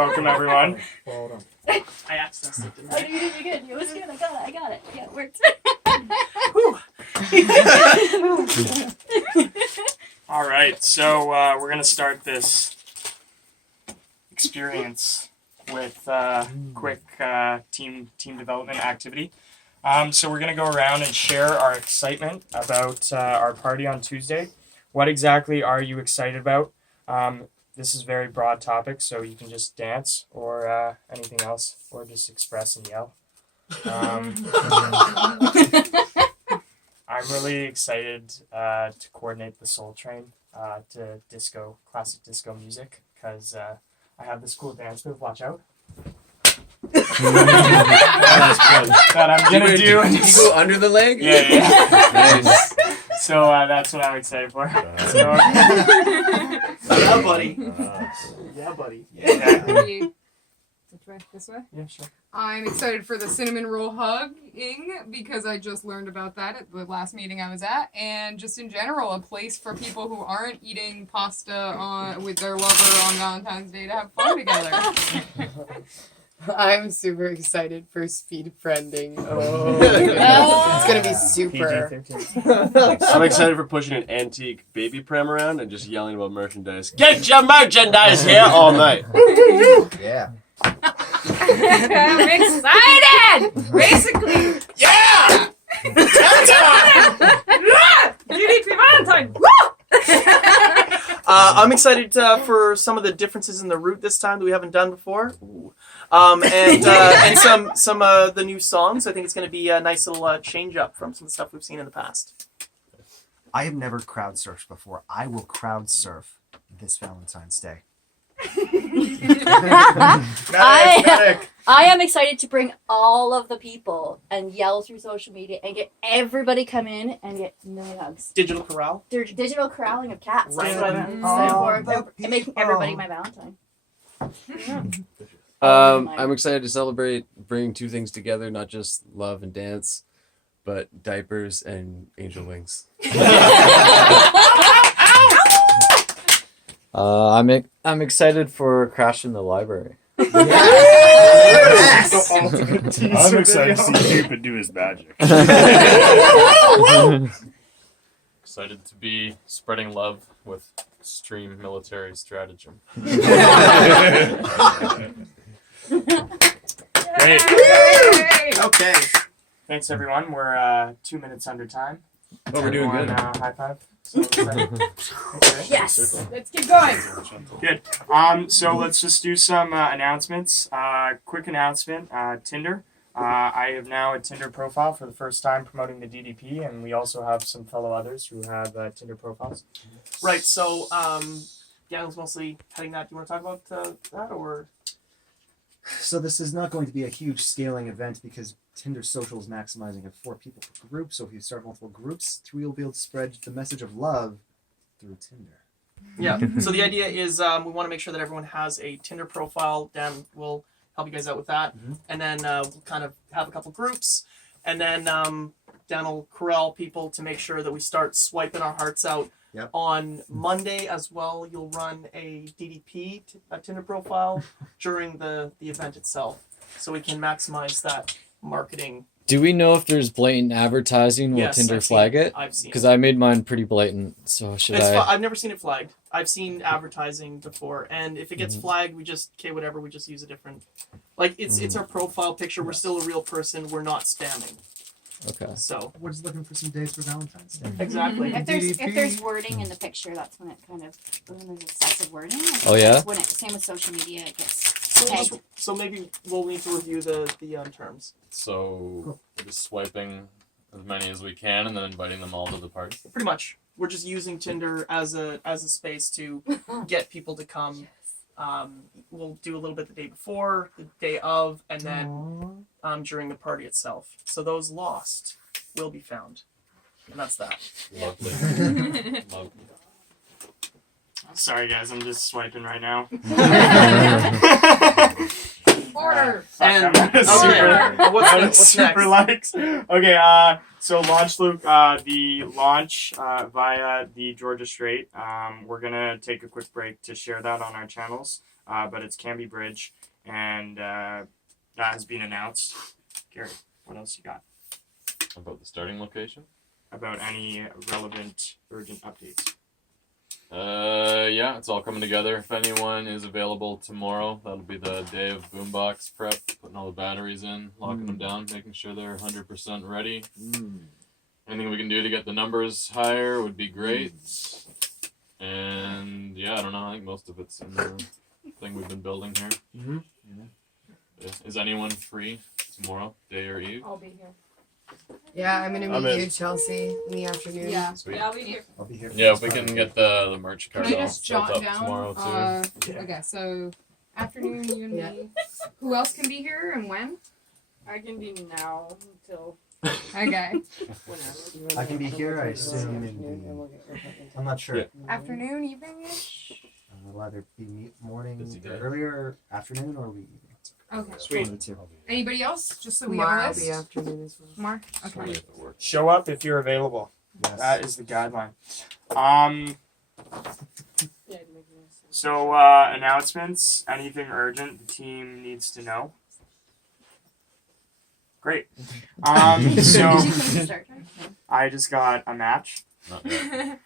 welcome everyone. Hold on. I accidentally did. Oh, you did good. It was good. I got it. Yeah, it worked. All right, so we're gonna start this experience with quick team development activity. So we're gonna go around and share our excitement about our party on Tuesday. What exactly are you excited about? This is a very broad topic, so you can just dance or anything else, or just express and yell. I'm really excited to coordinate the Soul Train to classic disco music, because I have this cool dance move. Watch out. That I'm gonna do. Did you go under the leg? Yeah. Nice. So that's what I'm excited for. So, Yeah, buddy. Yeah, buddy. yeah. You- This way? Yeah, sure. I'm excited for the cinnamon roll hugging because I just learned about that at the last meeting I was at, and just in general, a place for people who aren't eating pasta with their lover on Valentine's Day to have fun together. I'm super excited for speed friending. Oh, it's gonna be super. PG-13. I'm excited for pushing an antique baby pram around and just yelling about merchandise. Get your merchandise here all night. Yeah. I'm excited! Basically. Yeah! DDP Valentine! I'm excited for some of the differences in the route this time that we haven't done before. Ooh. And some of the new songs. I think it's going to be a nice little change up from some of the stuff we've seen in the past. I have never crowd surfed before. I will crowd surf this Valentine's Day. I am excited to bring all of the people and yell through social media and get everybody come in and get million hugs. Digital Corral. There's digital corralling of cats. Right. That's what I'm Oh, excited the for. And making everybody my Valentine. I'm excited to celebrate bringing two things together, not just love and dance, but diapers and angel wings. I'm excited for Crash in the Library. Yes! I'm excited to see Cupid do his magic. Excited to be spreading love with extreme military stratagem. Great. Okay. Thanks everyone. We're 2 minutes under time. Oh, we're doing Everyone, good. High five. So excited. Okay. Yes. Let's keep going. Good. So let's just do some announcements. Quick announcement. Tinder. I have now a Tinder profile for the first time promoting the DDP, and we also have some fellow others who have Tinder profiles. Right. So, Daniel's mostly heading that. Do you want to talk about that, or? So this is not going to be a huge scaling event because Tinder social is maximizing at 4 people per group. So if you start multiple groups, we'll be able to spread the message of love through Tinder. Yeah. So the idea is we want to make sure that everyone has a Tinder profile. Dan will help you guys out with that, and then we'll kind of have a couple groups, and then Dan will corral people to make sure that we start swiping our hearts out. Yep. On Monday as well, you'll run a DDP, a Tinder profile, during the event itself, so we can maximize that marketing. Do we know if there's blatant advertising? Will Yes, Tinder I've flag seen it? I've seen. Because I made mine pretty blatant, so should It's I? I've never seen it flagged. I've seen advertising before, and if it gets flagged, we just whatever. We just use a different, like it's our profile picture. We're still a real person. We're not spamming. Okay. So We're just looking for some dates for Valentine's Day. exactly. If there's wording in the picture, that's when it kind of when there's excessive wording. Oh, yeah? When same with social media, it gets So, tagged. so maybe we'll need to review the terms. So we're just swiping as many as we can and then inviting them all to the party. Pretty much, we're just using Tinder as a space to get people to come. We'll do a little bit the day before, the day of, and then during the party itself. So those lost will be found, and that's that. Lovely. Lovely. Sorry guys, I'm just swiping right now. Order. And I'm super, what's super next? likes. Okay, so the launch via the Georgia Strait. We're gonna take a quick break to share that on our channels. but it's Canby Bridge, and that has been announced. Gary, what else you got About the starting location? about any relevant, urgent updates? Yeah, it's all coming together. If anyone is available tomorrow, that'll be the day of boombox prep, putting all the batteries in, locking them down, making sure they're 100% ready. Anything we can do to get the numbers higher would be great. And yeah, I don't know. I think most of it's in the thing we've been building here. Is anyone free tomorrow, day or eve? I'll be here. Yeah, I'm gonna I'm meet in. you, Chelsea, in the afternoon. Yeah. Sweet. I'll be here. I'll be here. Yeah, if we can get the merch Can card I all just built jot up down? tomorrow too. Okay, so afternoon, you and Yeah. me. Who else can be here and when? I can be now until Okay. whenever. I can be here, I assume, I'm not sure. Yeah. Afternoon, evening-ish? It'll either be morning, Busy day. earlier afternoon, or we. Okay. Sweet. One of the two. Anybody else? Just so we Tomorrow have will a be list. afternoon as well. Mark? Only Okay. if it works. Show up if you're available. Yes. That is the guideline. Yeah, it makes no sense. So announcements. Anything urgent the team needs to know? Great. So Did you finish the start time? I just got a match. Not yet.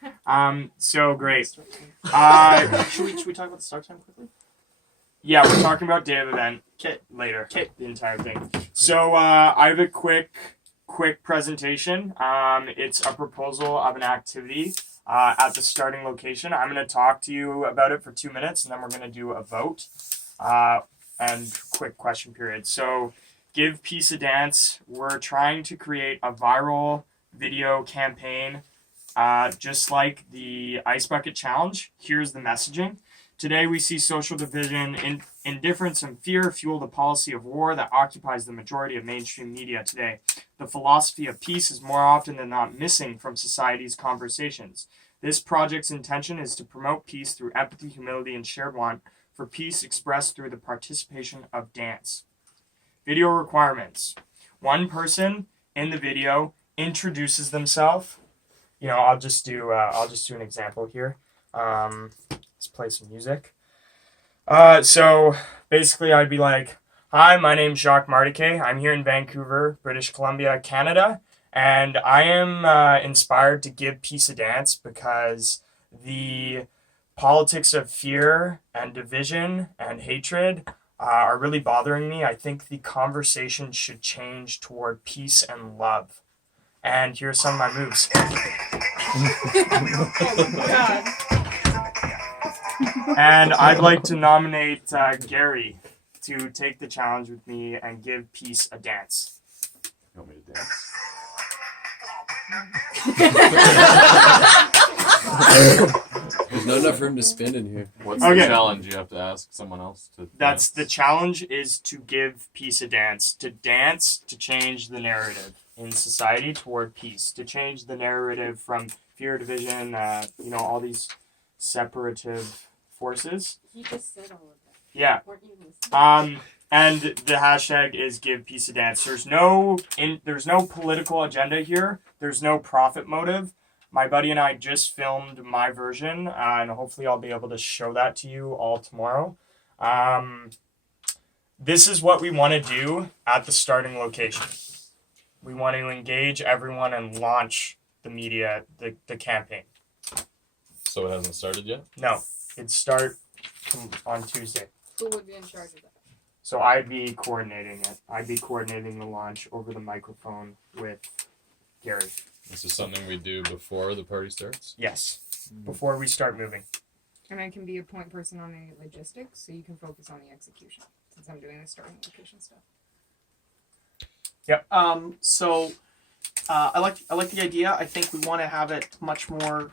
So great. Should we talk about the start time quickly? Yeah, we're talking about day of event. Okay. Later. Okay. The entire thing. So I have a quick presentation. It's a proposal of an activity at the starting location. I'm going to talk to you about it for 2 minutes, and then we're going to do a vote and quick question period. So give Peace a Dance. We're trying to create a viral video campaign just like the Ice Bucket Challenge. Here's the messaging. Today we see social division, indifference, and fear fuel the policy of war that occupies the majority of mainstream media today. The philosophy of peace is more often than not missing from society's conversations. This project's intention is to promote peace through empathy, humility, and shared want for peace expressed through the participation of dance. Video requirements. One person in the video introduces themselves. You know, I'll just do an example here. Let's play some music. So basically I'd be like, hi, my name's Jacques Mardiquet. I'm here in Vancouver, British Columbia, Canada, and I am inspired to give Peace a Dance because the politics of fear and division and hatred are really bothering me. I think the conversation should change toward peace and love. And here's some of my moves. God. And I'd like to nominate Gary to take the challenge with me and give Peace a dance. You want me to dance? There's not enough room to spin in here. What's Okay. the challenge? You have to ask someone else to That's the dance? challenge, is to give Peace a dance. To dance to change the narrative in society toward peace. To change the narrative from fear, division, all these separative forces. He just said all of that. Yeah. Weren't you listening? And the hashtag is give peace a dance. There's no political agenda here. There's no profit motive. My buddy and I just filmed my version, and hopefully I'll be able to show that to you all tomorrow. This is what we want to do at the starting location. We want to engage everyone and launch the media, the campaign. So it hasn't started yet? No, it start on Tuesday. Who would be in charge of that? So I'd be coordinating it. I'd be coordinating the launch over the microphone with Gary. This is something we do before the party starts? Yes, before we start moving. And I can be a point person on the logistics, so you can focus on the execution, since I'm doing the starting location stuff. So I like the idea. I think we want to have it much more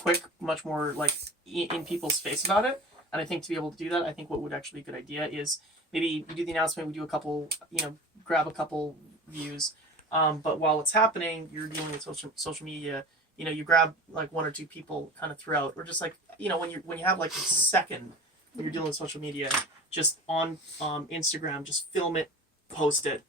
quick, much more like in people's face about it. And I think to be able to do that, I think what would actually be a good idea is maybe we do the announcement, we do a couple, grab a couple views. But while it's happening, you're dealing with social media. You grab like one or two people kind of throughout, or just like when you have like a second when you're dealing with social media, just on Instagram, just film it, post it.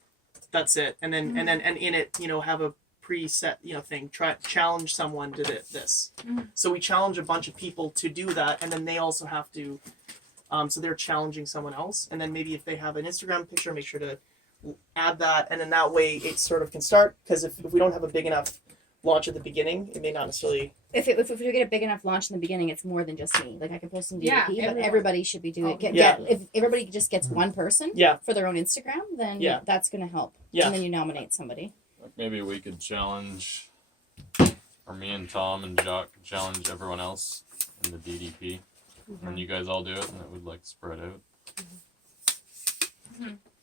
That's it, and then and in it, have a preset thing. Challenge someone to this. So we challenge a bunch of people to do that, and then they also have to So they're challenging someone else, and then maybe if they have an Instagram picture, make sure to add that, and then that way it sort of can start. Because if we don't have a big enough launch at the beginning, it may not necessarily. If we get a big enough launch in the beginning, it's more than just me. Like I can post some DDP, Yeah, but everyone. everybody should be doing. Yeah. If everybody just gets one person Yeah. for their own Instagram, then Yeah. that's going to help. Yeah. And then you nominate somebody. Like maybe we could challenge, or me and Tom and Jacques could challenge everyone else in the DDP, and you guys all do it, and it would like spread out.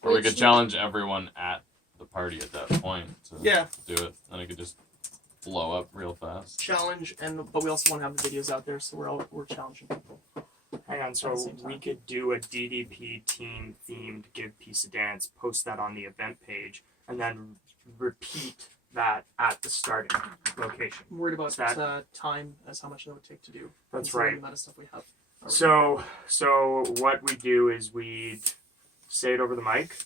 Or we could challenge everyone at the party at that point to Yeah. do it, and it could just blow up real fast. Challenge, but we also want to have the videos out there, so we're challenging people. Hang on, At so the same time. we could do a DDP team themed Give Peace a Dance, post that on the event page, and then repeat that at the starting location. I'm worried about That- time as how much it would take to do. That's considering right. The amount of stuff we have. So what we do is we say it over the mic,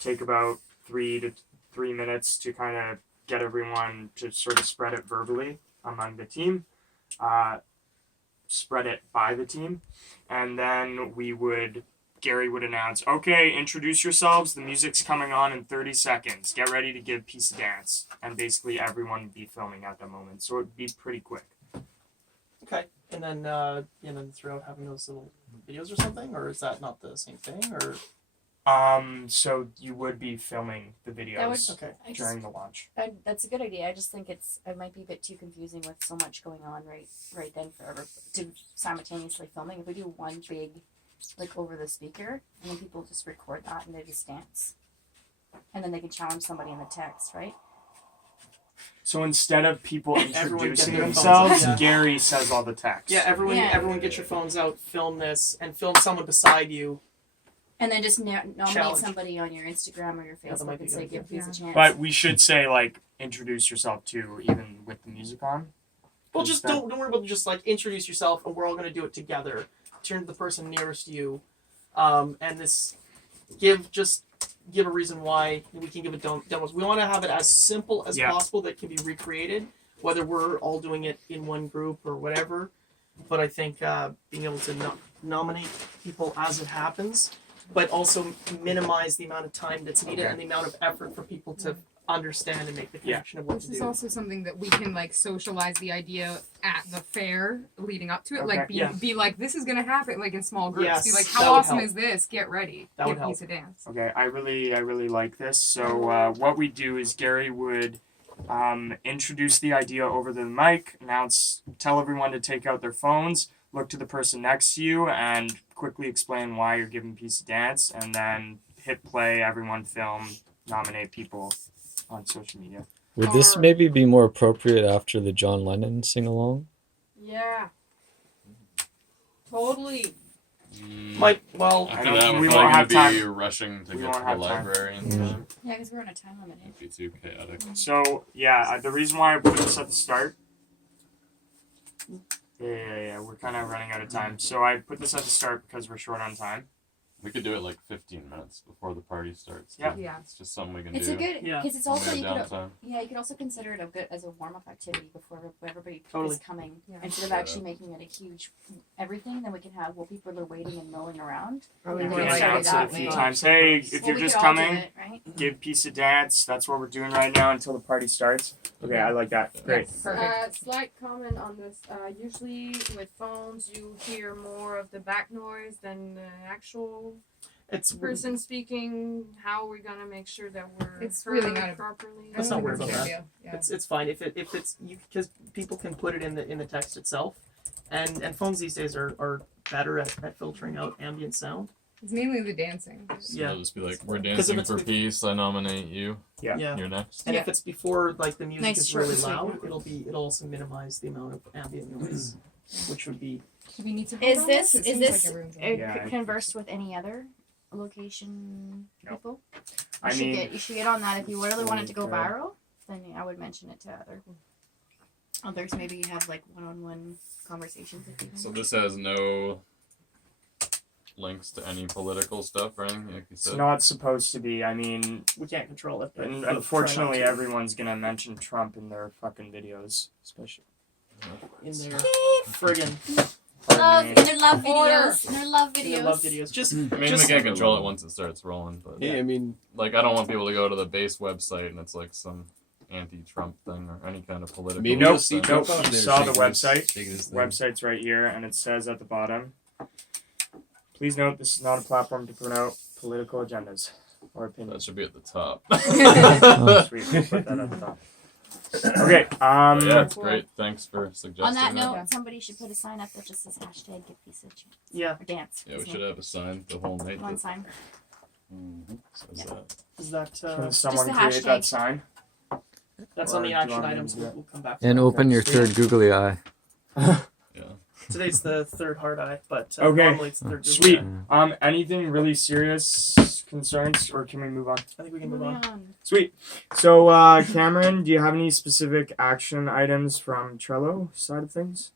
take about 3 minutes to kind of get everyone to sort of spread it verbally among the team, spread it by the team, and then Gary would announce, okay, introduce yourselves, the music's coming on in 30 seconds, get ready to give Peace a Dance, and basically everyone would be filming at that moment, so it'd be pretty quick. Okay, and then throughout having those little videos or something, or is that not the same thing? Or So you would be filming the videos okay, during the launch. That's a good idea. I just think it might be a bit too confusing with so much going on right then to simultaneously filming. If we do one big, like over the speaker, and then people just record that and they just dance, and then they can challenge somebody in the text, right? So instead of people Everyone introducing get their phones themselves, out, yeah. Gary says all the text. yeah, everyone get your phones out, film this, and film someone beside you. And then just nominate Challenge. somebody on your Instagram or your Yeah, that might Facebook be and say, good. "Give Peace a chance." But we should say like introduce yourself too, even with the music on. Well, just don't worry about just like introduce yourself, and we're all gonna do it together. Turn to the person nearest you, and this give a reason why we can give it demos. We want to have it as simple as Yeah. possible that can be recreated, whether we're all doing it in one group or whatever. But I think being able to nominate people as it happens, but also minimize the amount of time that's needed Okay. and the amount of effort for people to understand and make the connection of what This to is do. also something that we can like socialize the idea at the fair leading up to it. Like Okay. Yeah. be like, this is gonna happen like in small groups. Yes, be like, that how would awesome help. is this? Get ready. That Give would help. Peace a Dance. Okay, I really like this. So what we do is Gary would introduce the idea over the mic, tell everyone to take out their phones, look to the person next to you, and quickly explain why you're giving Peace a Dance, and then hit play, everyone film, nominate people on social media. Would this maybe be more appropriate after the John Lennon sing along? Yeah. Totally. Well, I After don't- that, we we're won't probably have gonna be time. rushing to We get won't to the have time. library and Mm. time. Yeah, because we're on a time limit. It'd be too chaotic. So yeah, the reason why I put this at the start. Yeah, we're kind of running out of time. So I put this at the start because we're short on time. We could do it like 15 minutes before the party starts. Yeah. too. Yeah. It's just something we can It's do. a good Yeah. because it's when we also have you could downtime. you could also consider it as a warm up activity before everybody Totally. is coming. Yeah. Instead of actually making it a huge everything, then we can have people are waiting and milling around. Probably You more can likely announce it that a few way. times. Hey, if Well, you're we just could all do coming, it, right? give Peace a Dance. That's what we're doing right now until the party starts. Okay, I like that. Great. Perfect. Slight comment on this. Usually with phones, you hear more of the back noise than the actual it's person speaking. How are we gonna make sure that we're It's really heard not a- properly? Let's not worry about that. Yeah. It's fine if it's you because people can put it in the text itself, and phones these days are better at filtering out ambient sound. It's mainly the dancing. So Yeah. it'll just be like, we're 'Cause if dancing it's for bef- peace. I nominate you. Yeah. Yeah. You're next. And Yeah. if it's before like the music Nice is short really and sweet. loud, it'll also minimize the amount of ambient noise, which would be Do we need to vote Is on this It is seems this like everyone's on Yeah, I think conversed with any other location No. people? I You mean, should get on that if you really want it to go Okay. viral. Then I would mention it to others. Maybe have like one-on-one conversations with people. So this has no links to any political stuff or anything, like you it's said. not supposed to be. I mean, we can't control it. But and but unfortunately, try not everyone's gonna mention Trump in their fucking videos, especially. to in their friggin' Love me. inner love Order. videos. Inner love I videos. love videos. Just I mean, Just- we can't control it once it starts rolling, but Yeah, I mean, like, I don't want people to go to the base website and it's like some anti-Trump thing or any kind of political. maybe Nope, you'll see thing. Trump nope, on you there saw the shaking his- website. shaking his thing. Website's right here, and it says at the bottom, please note this is not a platform to promote political agendas or That opinions. should be at the top. Sweet, we'll put that at the top. Okay, Yeah, it's great. Thanks for suggesting On that that. note, somebody should put a sign up that just says hashtag give peace a chance. yeah. Or dance. Yeah, we should have a sign the whole night One that sign. says that. Is that can someone the create that hashtag. sign? that's Or on do the you action want me to items? do that? We'll come back to And that. open your Sweet. third googly eye. Yeah. Today's the third hard eye, but Okay. normally it's the third. Sweet. eye. Anything really serious concerns, or can we move on? I think we can move Moving on. on. Sweet. So, Cameron, do you have any specific action items from Trello side of things?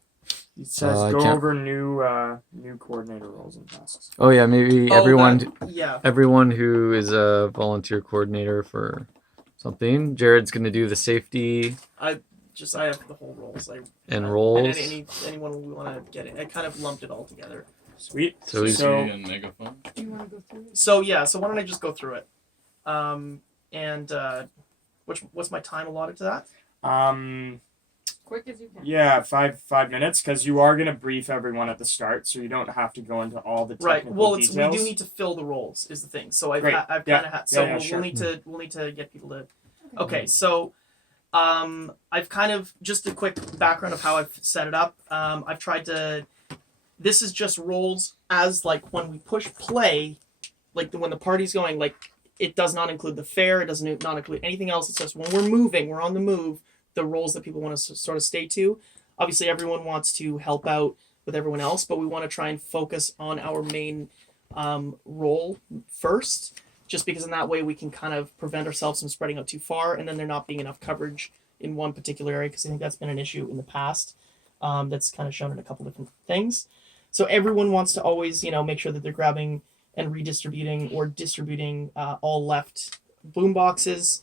It says I go can't- over new coordinator roles and tasks. Oh yeah, maybe Oh, everyone Yeah. everyone who is a volunteer coordinator for something. Jared's gonna do the safety I have the whole roles. and And roles. anyone we want to get it. I kind of lumped it all together. Sweet. So he's- So, and megaphone. Do you want to go through it? So yeah. So why don't I just go through it? What's my time allotted to that? Quick as you can. yeah, 5 minutes, because you are gonna brief everyone at the start, so you don't have to go into all the Right. technical Well, details. we do need to fill the roles is the thing. So I've Great. kind Yeah. of had. So Yeah, we'll, sure. we'll need to get people to. Okay. So, I've kind of just a quick background of how I've set it up. I've tried to. This is just roles as like when we push play, like when the party's going. Like it does not include the fair. It doesn't not include anything else. It's just when we're moving, we're on the move. The roles that people want to sort of stay to. Obviously, everyone wants to help out with everyone else, but we want to try and focus on our main role first, just because in that way we can kind of prevent ourselves from spreading out too far, and then there not being enough coverage in one particular area, because I think that's been an issue in the past. That's kind of shown in a couple different things. So everyone wants to always, make sure that they're grabbing and redistributing or distributing all left boom boxes.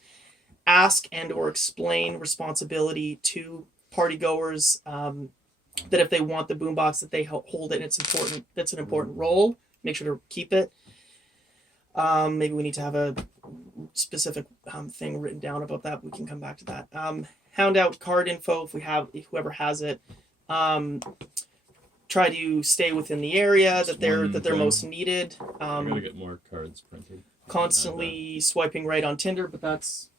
Ask and or explain responsibility to party goers that if they want the boombox that they hold it. It's important. That's an important role. Make sure to keep it. Maybe we need to have a specific thing written down about that. We can come back to that. Hound out card info if whoever has it. Try to stay within the area that they're thing. most needed. I gotta get more cards printed. Constantly swiping right on Tinder, but that's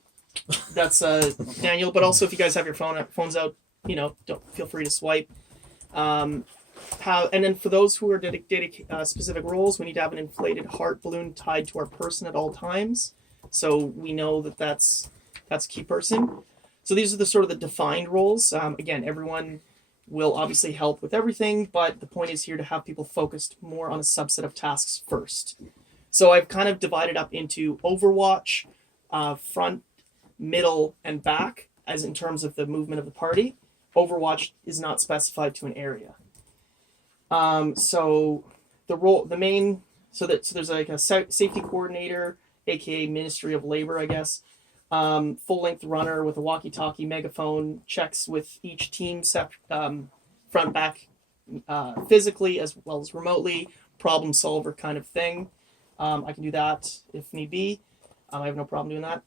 Daniel. But also, if you guys have your phones out, don't feel free to swipe. And then for those who are dedicated specific roles, we need to have an inflated heart balloon tied to our person at all times, so we know that that's a key person. So these are the sort of the defined roles. Again, everyone will obviously help with everything, but the point is here to have people focused more on a subset of tasks first. So I've kind of divided up into Overwatch, front, middle, and back, as in terms of the movement of the party. Overwatch is not specified to an area. So there's like a safety coordinator, aka Ministry of Labor, I guess. Full-length runner with a walkie-talkie, megaphone, checks with each team front, back, physically as well as remotely, problem solver kind of thing. I can do that if need be. I have no problem doing that.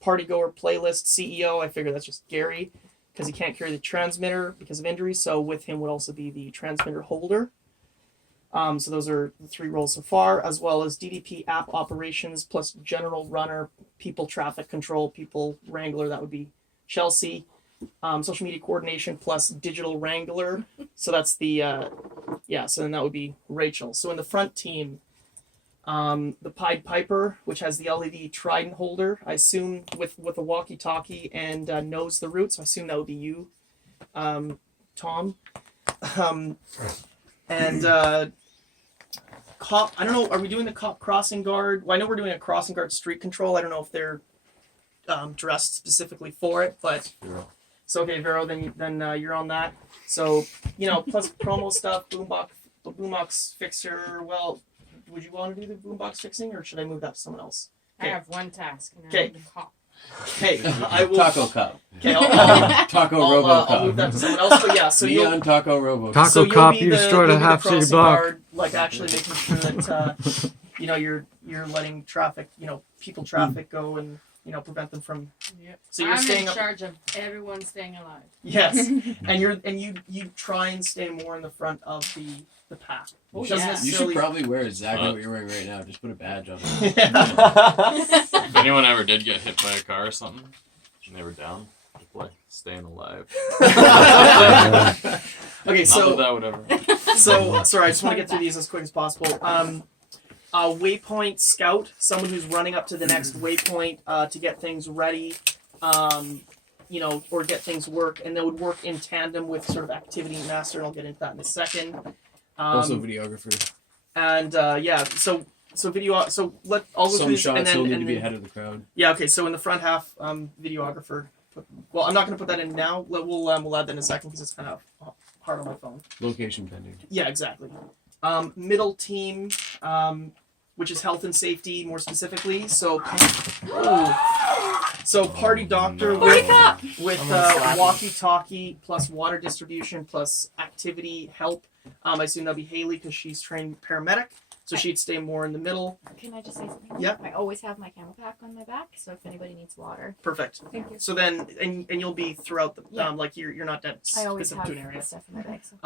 Party goer playlist CEO, I figure that's just Gary, because he can't carry the transmitter because of injury, so with him would also be the transmitter holder. So those are the 3 roles so far, as well as DDP app operations plus general runner, people traffic control, people wrangler, that would be Chelsea. Social media coordination plus digital wrangler, so that's the so then that would be Rachel. So in the front team, the Pied Piper, which has the LED trident holder, I assume with a walkie-talkie and knows the route, so I assume that would be you, Tom. Cop, I don't know, are we doing the cop crossing guard? Well, I know we're doing a crossing guard street control. I don't know if they're dressed specifically for it, but so okay, Vero, then you're on that. So, plus promo stuff, boombox fixer. Well, would you want to do the boombox fixing, or should I move that to someone else? I Okay. have one task. And Okay. I'm the cop. Okay, I will. Taco Cup. Okay, Taco I'll RoboCop. move that to someone else. But yeah, so you'll. Neon Taco RoboCop. Taco So you'll Cop, be you the, destroyed you'll a be half the city crossing block. guard, like actually making sure that you're letting traffic, people traffic go and prevent them from. Yep. So you're I'm staying in up. charge of everyone staying alive. Yes, and you try and stay more in the front of the pack. Oh, Doesn't yeah. You necessarily- should probably wear exactly what you're wearing right now. Just put a badge on. If anyone ever did get hit by a car or something, and they were down, just like staying alive. Okay, Not so that that would ever. so sorry, I just want to get through these as quick as possible. Waypoint scout, someone who's running up to the next waypoint to get things ready, or get things work, and they would work in tandem with sort of activity master, and I'll get into that in a second. Also, videographer. And so video. So I'll go Some through this, shots and then will need and to be then- ahead of the crowd. Yeah. Okay. So in the front half, videographer. Well, I'm not going to put that in now. We'll add that in a second because it's kind of hard on my phone. Location pending. Yeah, exactly. Middle team, which is health and safety more specifically. So, party doctor with walkie-talkie plus water distribution plus activity help. I assume that'll be Haley because she's trained paramedic, so she'd stay more in the middle. Can I just say something? Yeah. I always have my camel pack on my back, so if anybody needs water. Perfect. Thank you. So then, and you'll be throughout the Yeah. like you're not that I always specific have to an area. stuff in my bag, so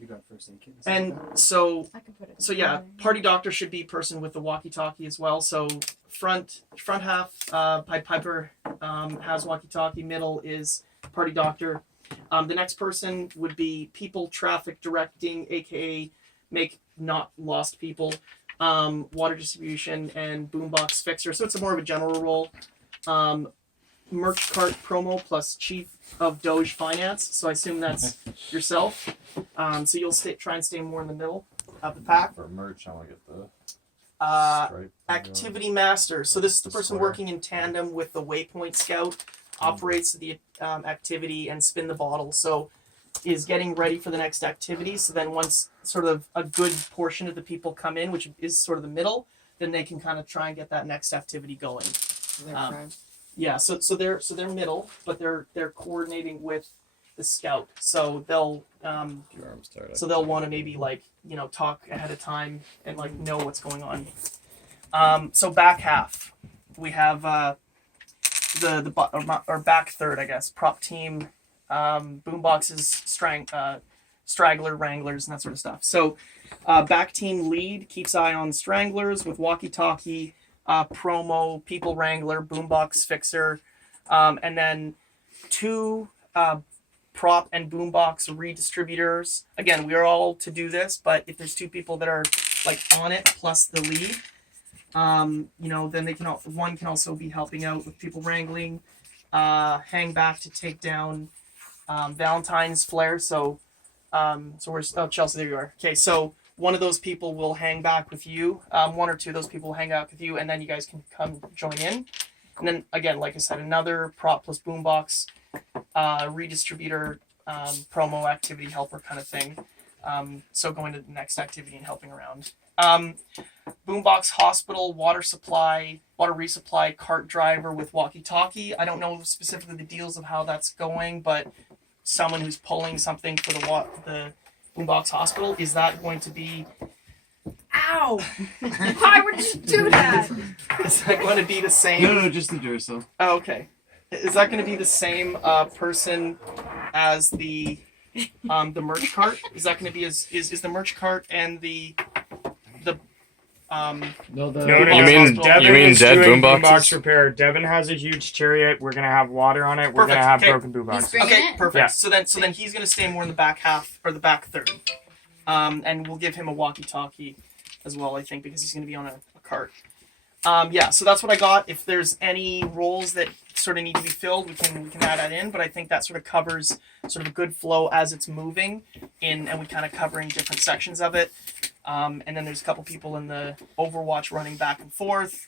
You got first aid kit. And so I can put it. So yeah, party doctor should be person with the walkie-talkie as well. So front half, Pied Piper has walkie-talkie. Middle is party doctor. The next person would be people traffic directing, aka make not lost people, water distribution, and boombox fixer. So it's a more of a general role. Merch cart promo plus chief of Doge finance. So I assume that's yourself. So you'll try and stay more in the middle of the pack. For merch, I want to get the stripe. Activity master. So this is the person Square. working in tandem with the waypoint scout, operates the activity and spin the bottle. So is getting ready for the next activity. So then once sort of a good portion of the people come in, which is sort of the middle, then they can kind of try and get that next activity going. Yeah, so they're middle, but they're coordinating with the scout. So they'll Your arms tired up. so they'll want to maybe talk ahead of time and know what's going on. So back half, we have or back third, I guess, prop team, boomboxes, straggler, wranglers, and that sort of stuff. So back team lead keeps eye on stranglers with walkie-talkie, promo, people wrangler, boombox fixer, and then 2 prop and boombox redistributors. Again, we are all to do this, but if there's 2 people that are on it plus the lead, then they can one can also be helping out with people wrangling, hang back to take down Valentine's flare. So where's Chelsea? There you are. Okay, so one of those people will hang back with you. 1 or 2 of those people will hang out with you, and then you guys can come join in. And then again, like I said, another prop plus boombox, redistributor, promo activity helper kind of thing. So going to the next activity and helping around. Boombox hospital, water resupply, cart driver with walkie-talkie. I don't know specifically the deals of how that's going, but someone who's pulling something for the boombox hospital, is that going to be? Ow! Why would you do that? Is that going to be the same? No, just the Duracell. Oh, okay. Is that going to be the same person as the merch cart? Is that going to be is the merch cart and the No, the No, You mean- Devin you mean is dead doing boomboxes? boombox repair. Devin has a huge chariot. We're gonna have water on it. We're Perfect, gonna have okay. broken boomboxes. Bringing Okay, it? perfect. Yeah. So then he's going to stay more in the back half or the back third, and we'll give him a walkie-talkie as well, I think, because he's going to be on a cart. So that's what I got. If there's any roles that sort of need to be filled, we can add that in. But I think that sort of covers sort of a good flow as it's moving in, and we kind of covering different sections of it. And then there's a couple people in the Overwatch running back and forth,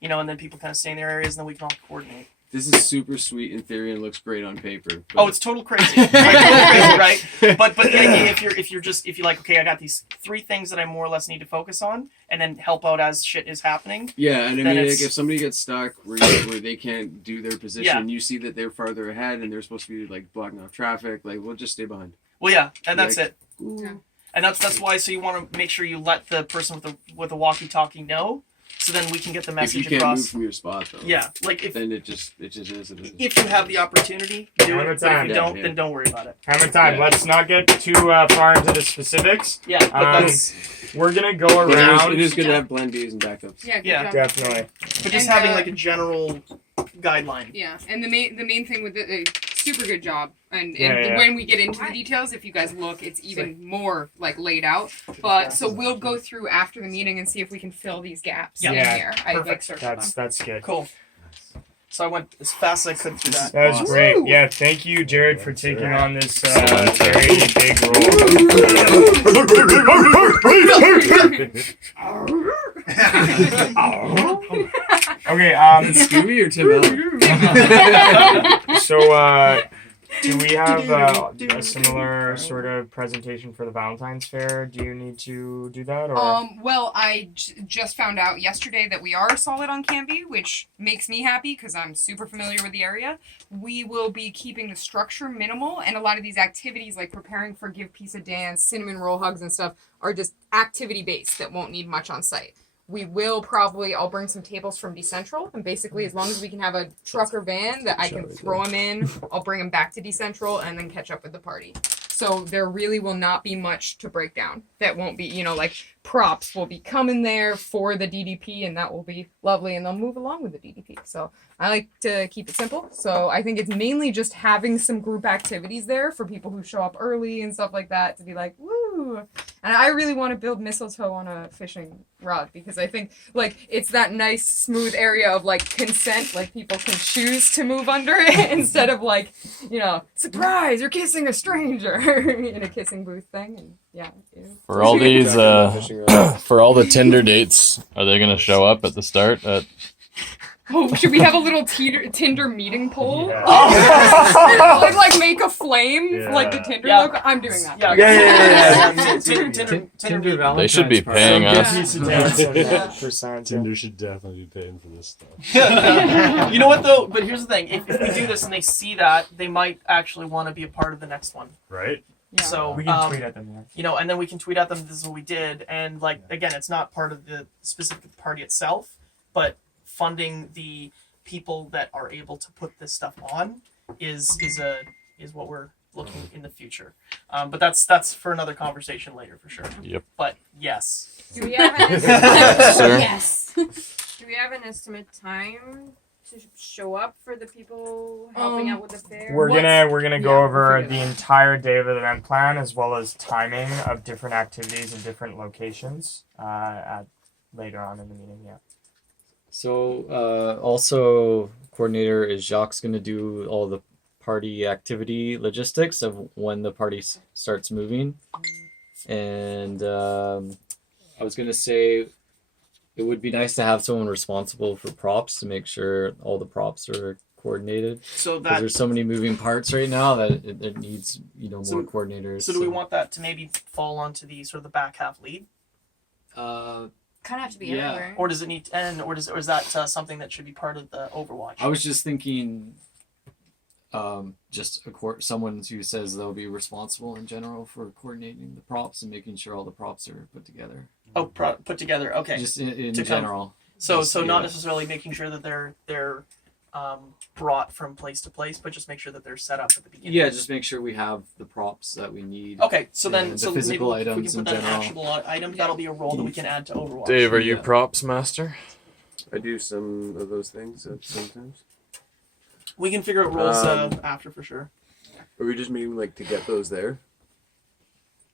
and then people kind of stay in their areas, and then we can all coordinate. this is super sweet in theory and looks great on paper. Oh, it's total crazy. Like, total crazy, right? But the idea, if you're like, okay, I got these 3 things that I more or less need to focus on, and then help out as shit is happening. Yeah, and I then mean, it's- like, if somebody gets stuck where they can't do their position, you see that they're farther ahead and they're supposed to be like blocking off traffic. Like, we'll just stay behind. Well, yeah, and that's Like, it. And that's why. So you want to make sure you let the person with the walkie-talkie know, so then we can get the If message you can't across. move from your spot, though. Yeah, like if Then it just is. It is. if you have the opportunity, do Hammer it. But if time. you Yeah, don't, yeah. then don't worry about it. Hammer time. Yeah. Let's not get too far into the specifics. Yeah, but that's We're gonna go But around. it is good to have plan Bs and backups. Yeah, good Yeah. job. Definitely. but just And, having like a general guideline. Yeah, and the main thing with it, super good job. And Yeah. when we get into the details, if you guys look, it's even more like laid out. But so we'll go through after the meeting and see if we can fill these gaps in Yeah. here. I like Perfect. searched That's good. Cool. So I went as fast as I could through that. That was great. Woo! Yeah, thank you, Jared, for taking on this Excellent. very big role. Okay, Scooby or Tim Allen? so do we have a similar sort of presentation for the Valentine's Fair? Do you need to do that, or? Well, I just found out yesterday that we are solid on Canby, which makes me happy because I'm super familiar with the area. We will be keeping the structure minimal, and a lot of these activities, like preparing for Give Peace a Dance, cinnamon roll hugs, and stuff, are just activity based that won't need much on site. We will probably, I'll bring some tables from Decentral, and basically as long as we can have a truck or van that I can throw them in, I'll bring them back to Decentral and then catch up with the party. So there really will not be much to break down. That won't be, like props will be coming there for the DDP, and that will be lovely, and they'll move along with the DDP. So I like to keep it simple. So I think it's mainly just having some group activities there for people who show up early and stuff like that to be like, woo. And I really want to build mistletoe on a fishing rod because I think like it's that nice smooth area of like consent, like people can choose to move under it instead of like, surprise, you're kissing a stranger in a kissing booth thing. And yeah. For all these, for all the Tinder dates, are they gonna show up at the start? Oh, should we have a little Tinder meeting poll? Yeah. Oh. Like make a flame, like the Tinder Yeah. logo? I'm doing that. Tinder They should be paying us. Tinder should definitely be paying for this stuff. You know what though? But here's the thing: if we do this and they see that, they might actually want to be a part of the next one. Right? Yeah. So We can tweet at them. Yeah. and then we can tweet at them. This is what we did, and like again, it's not part of the specific party itself, but funding the people that are able to put this stuff on is what we're looking in the future. But that's for another conversation later for sure. Yep. But yes. Do we have an Sir? Yes. Do we have an estimate time to show up for the people helping out with the fair? We're gonna go Yeah, over we'll figure the that out. entire day of the event plan as well as timing of different activities in different locations at later on in the meeting. Yeah. So also coordinator is Jacques going to do all the party activity logistics of when the party starts moving. And I was going to say it would be nice to have someone responsible for props to make sure all the props are coordinated. So Because that. there's so many moving parts right now that it needs more So- coordinators. So do we want that to maybe fall onto the sort of the back half lead, Kind of have to be Yeah. everywhere. or does it need to end, or is that something that should be part of the Overwatch? I was just thinking, just someone who says they'll be responsible in general for coordinating the props and making sure all the props are put together. Put together. Okay. Just in To come- general. So Just, not yeah. necessarily making sure that they're brought from place to place, but just make sure that they're set up at the beginning. Yeah, just make sure we have the props that we need. Okay, so then and the so maybe physical if we items can in put that in general. actionable item, that'll be a role that we can add to Overwatch. Dave, are you Yeah. props master? I do some of those things sometimes. We can figure out roles Um, after for sure. Are we just meaning like to get those there?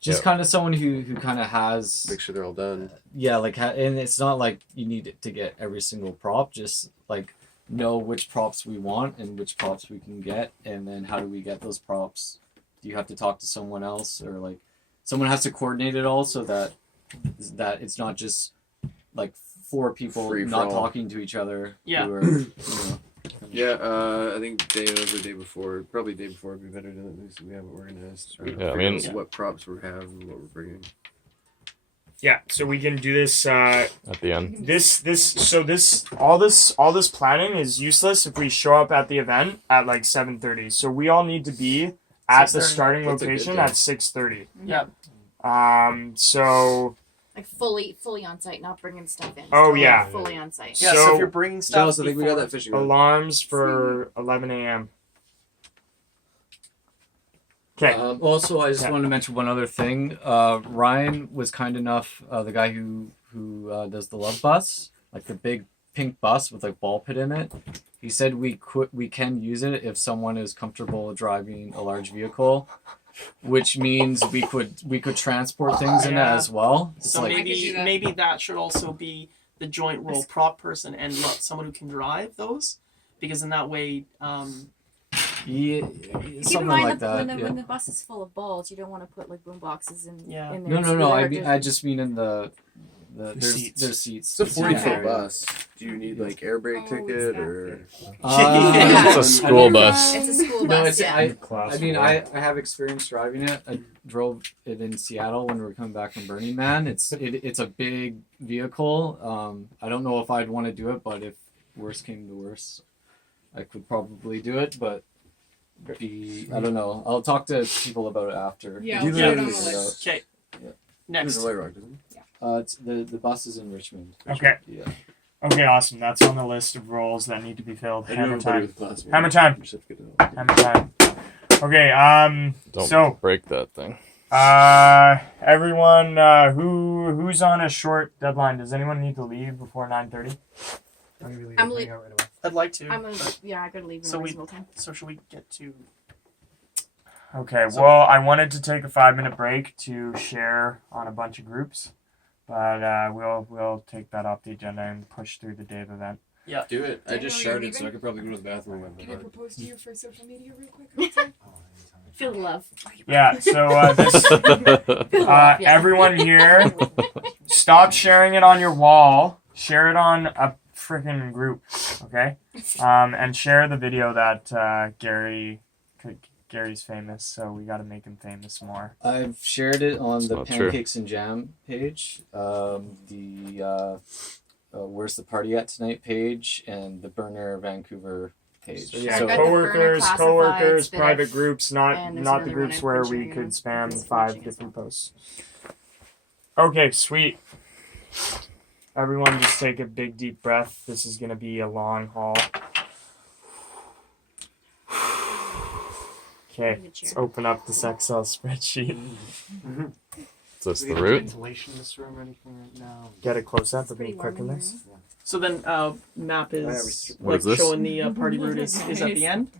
Just Yeah. kind of someone who kind of has Make sure they're all done. yeah, like and it's not like you need to get every single prop. Just like know which props we want and which props we can get, and then how do we get those props? Do you have to talk to someone else, or like someone has to coordinate it all so that it's not just like four people Free for not all. talking to each other. Yeah. Who are, Yeah, I think day of or day before, probably day before would be better than at least we have it organized. We Yeah, I figure mean- out what props we have and what we're bringing. Yeah, so we can do this. At the end. All this planning is useless if we show up at the event at like 7:30. So we all need to be at the 6:30. starting That's a good location day. at 6:30. Yeah. So Like fully on site, not bringing stuff in. Oh, Still, yeah. like, fully on site. Yeah. So, So- if you're bringing stuff, Jealous, I think we got before- that fishing rod. alarms for 11 a.m. Okay. Also, I just Yeah. wanted to mention one other thing. Ryan was kind enough, the guy who does the love bus, like the big pink bus with like ball pit in it. He said we can use it if someone is comfortable driving a large vehicle, which means we could transport things in it Yeah. as well. It's So like, I could do that. maybe that should also be the joint role prop person and someone who can drive those, because in that way, yeah, Keep something in mind like that that. when the bus is full of balls, you don't want to put like boom boxes in Yeah. in there. No. It's really I hard mean, to- I just mean in the seats. there's seats. It's a 40-foot Yeah. bus. Do you need like air brake Oh, ticket it's or? Yeah. It's a school bus. It's a school No, bus. it's Yeah. I mean, I have experience driving it. I drove it in Seattle when we were coming back from Burning Man. It's a big vehicle. I don't know if I'd want to do it, but if worse came to worse, I could probably do it. But I don't know. I'll talk to people about it after. Yeah, You I'll guys put it on the figure it list. okay. Yeah. Next. There's a light rock, isn't it? It's the bus is in Richmond. Okay. Yeah. Okay, awesome. That's on the list of roles that need to be filled. I knew Hammer everybody time. with class. Hammer time. Hammer time. Okay. Don't So break that thing. everyone, who's on a short deadline? Does anyone need to leave before 9:30? I'm late. I'd like to. I gotta leave in So a we- reasonable time. So should we get to? Okay. So- Well, I wanted to take a 5-minute break to share on a bunch of groups, but we'll take that off the agenda and push through the day of event. Do it. I just Daniel, you're sharted, so I leaving? could probably go to the bathroom. when Can I I'm propose to you for social media real quick? outside? Feel the love. Yeah. So this. Yeah. Everyone here, stop sharing it on your wall. Share it on a freaking group, okay? And share the video that Gary's famous, so we got to make him famous more. I've shared it on It's the not true. Pancakes and Jam page, Where's the Party At Tonight page, and the Burner Vancouver page. So yeah, So I got the coworkers, Burner coworkers, classifieds that private I've- groups, and not there's the another groups one where I've been we sharing could on spam Facebook 5 watching as different posts. Okay, sweet. Everyone just take a big deep breath. This is gonna be a long haul. Okay, let's open up this Excel spreadsheet. Is this the route? Ventilation in this room or anything right now? Get a close up of pretty being warm quick in in this. So then, map is What like is this? showing the party route is at the end.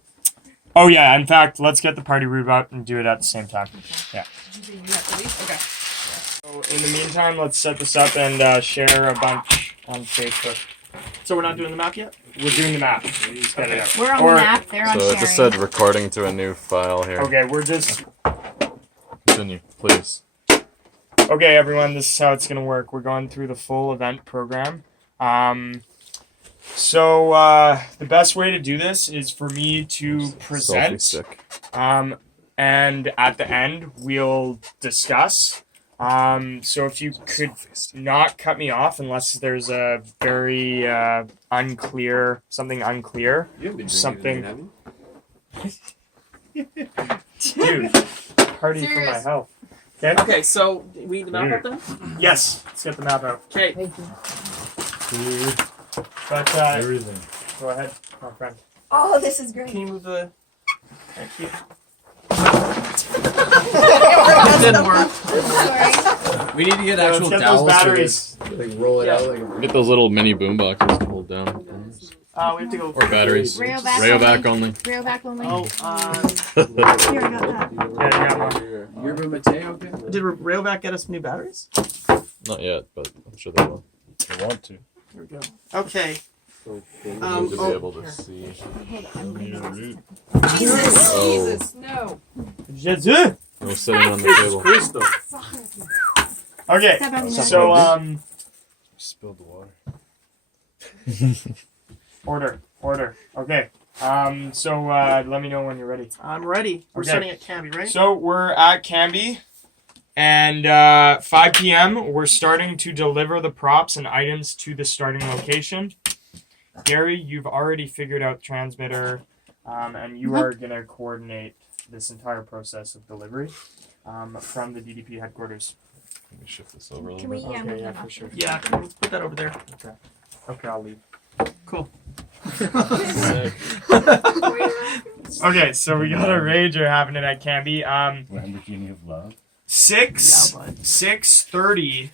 Oh yeah, in fact, let's get the party route out and do it at the same time. Yeah. Did you say you have to leave? Okay. So in the meantime, let's set this up and share a bunch on Facebook. So we're not doing the map yet. We're doing the map. Let's get it out. We're on Or- the map. They're on So sharing. it just said recording to a new file here. Okay, we're just Continue, please. okay, everyone. This is how it's gonna work. We're going through the full event program. So the best way to do this is for me to Selfie present. stick. And at the end we'll discuss. So if you could not cut me off unless there's a very something unclear. You haven't been drinking Something- tonight, Dude, party for my Serious. health. Okay. Okay, so we need the map up then. Yes, let's get the map out. Okay. Food, But everything. go ahead, my friend. Oh, this is great. Can you move the? Thank you. Didn't work. Sorry. We need to get Yeah, actual let's get those dowels to batteries. Like roll it Yeah. out like a Get those little mini boom boxes to hold down. We have to go. Or batteries. Rail back Rayovac only. Rail back only. Oh, Here, I got that. Yeah, you got one. Yerba Mate, okay? did Railback get us new batteries? Not yet, but I'm sure they will. I want to. Here we go. Okay. We need to be oh, able to see. Jesus, Oh. Jesus, no. Jesus. No sitting on the table. Crystal. Okay, Step on so Spilled the water. order. Okay, So let me know when you're ready. I'm ready. We're Okay. starting at Canby, right? So we're at Canby, and 5 p.m. we're starting to deliver the props and items to the starting location. Gary, you've already figured out transmitter, and you are gonna coordinate this entire process of delivery from the DDP headquarters. Let me shift this over a Can little we bit. Okay, yeah, for sure. Yeah, we'll put that over there. Okay, I'll leave. Cool. Okay, so we got a rager happening at Canby. Lamborghini of love. 6:30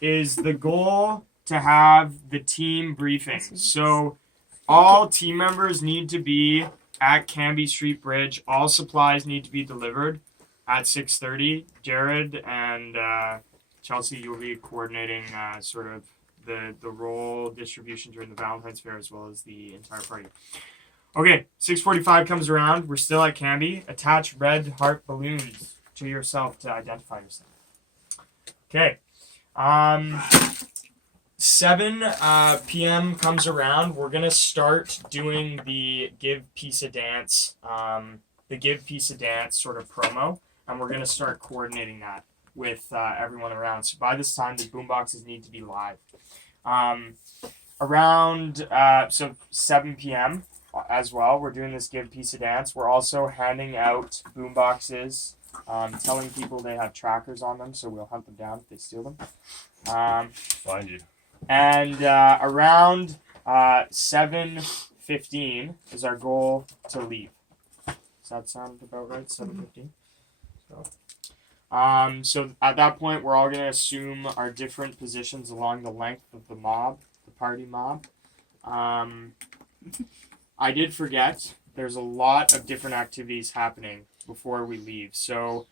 is the goal to have the team briefing. So all team members need to be at Canby Street Bridge. All supplies need to be delivered at 6:30. Jared and Chelsea, you'll be coordinating sort of the role distribution during the Valentine's Fair as well as the entire party. Okay, 6:45 comes around. We're still at Canby. Attach red heart balloons to yourself to identify yourself. Okay. 7 p.m. comes around. We're gonna start doing the Give Piece of Dance, sort of promo, and we're gonna start coordinating that with everyone around. So by this time, the boomboxes need to be live. Around 7 p.m. as well, we're doing this Give Piece of Dance. We're also handing out boomboxes, telling people they have trackers on them, so we'll hunt them down if they steal them. Find you. And around 7:15 is our goal to leave. Does that sound about right? 7:15. So at that point, we're all gonna assume our different positions along the length of the mob, the party mob. I did forget. There's a lot of different activities happening before we leave. So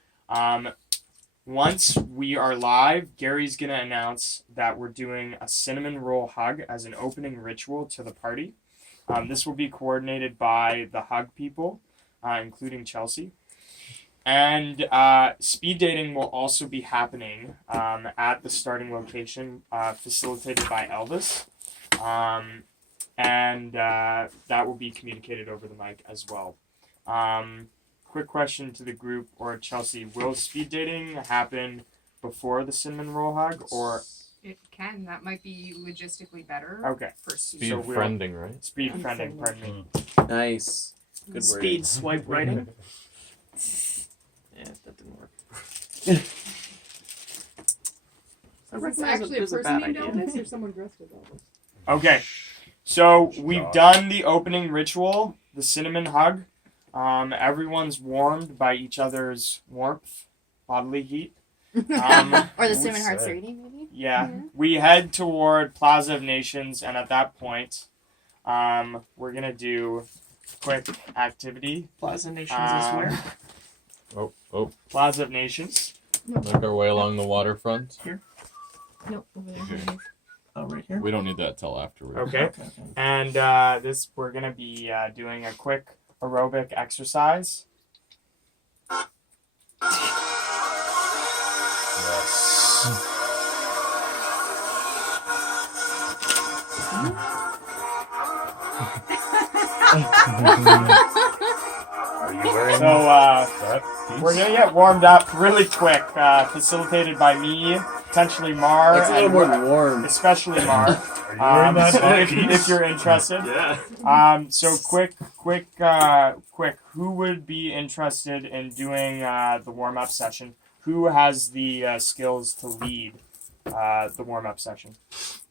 once we are live, Gary's going to announce that we're doing a cinnamon roll hug as an opening ritual to the party. This will be coordinated by the hug people, including Chelsea. And speed dating will also be happening at the starting location, facilitated by Elvis. And that will be communicated over the mic as well. Quick question to the group or Chelsea: will speed dating happen before the cinnamon roll hug, or It can. That might be logistically better. okay? Speed So we'll- friending, right? Speed friending. Pardon me. Nice. Good word. Speed swipe writing. Yeah, that didn't work. I Is this recognize actually it a was a person bad named idea. Elvis or someone dressed as Elvis? Okay, so we've done the opening ritual, the cinnamon hug. Everyone's warmed by each other's warmth, bodily heat. Or the cinnamon hearts say? are eating, maybe? Yeah, we head toward Plaza of Nations, and at that point, we're gonna do quick activity. Plaza Nations is where? Oh, Plaza of Nations. make our way along the waterfront. Nope, over there. Oh, right here. We don't need that till afterwards. Okay, and we're gonna be doing a quick aerobic exercise. Are you wearing So that we're piece? gonna get warmed up really quick, facilitated by me, potentially Mar, That's a little and more than warm. especially Mar. Are you wearing that So piece? if you're interested. Yeah. So quick. Who would be interested in doing the warm-up session? Who has the skills to lead the warm-up session?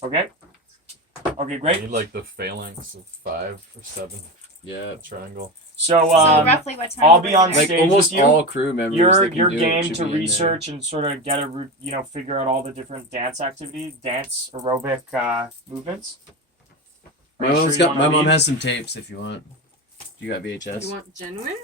Okay. Okay, I great. need like the phalanx of 5 or 7. Yeah. Triangle. So So roughly what time? I'll are be we on there? Like stage almost with you. all crew members. that can You're do it game should to be in there. research and sort of get figure out all the different dance activities, dance aerobic movements. Are My you mom's sure you got. wanna My mom lead? has some tapes if you want. You got You VHS. want genuine?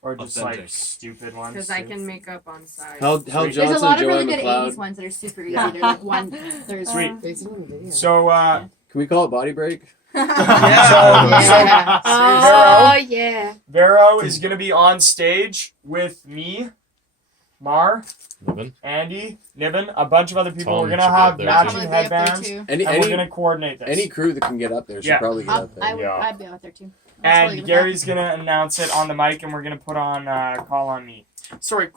Or just Authentic. like stupid ones. Because I too? can make up on side. Hal Sweet. Johnson, There's a lot of Joanne really good McLeod. 80s ones that are super easy. They're like one. There's Sweet. They see it on the video. So Can we call it body break? Yeah. Oh yeah. Vero is gonna be on stage with me, Mar, Niven? Andy, Niven, a bunch of other people. Tom we're gonna should be have up there, matching too. I'll be up there, headbands, too. Any and we're gonna coordinate this. any crew that can get up there should Yeah. probably get up there. I'd be out there too. I'll totally And get Gary's gonna announce it on the mic, and we're gonna put on call on me. Sorry.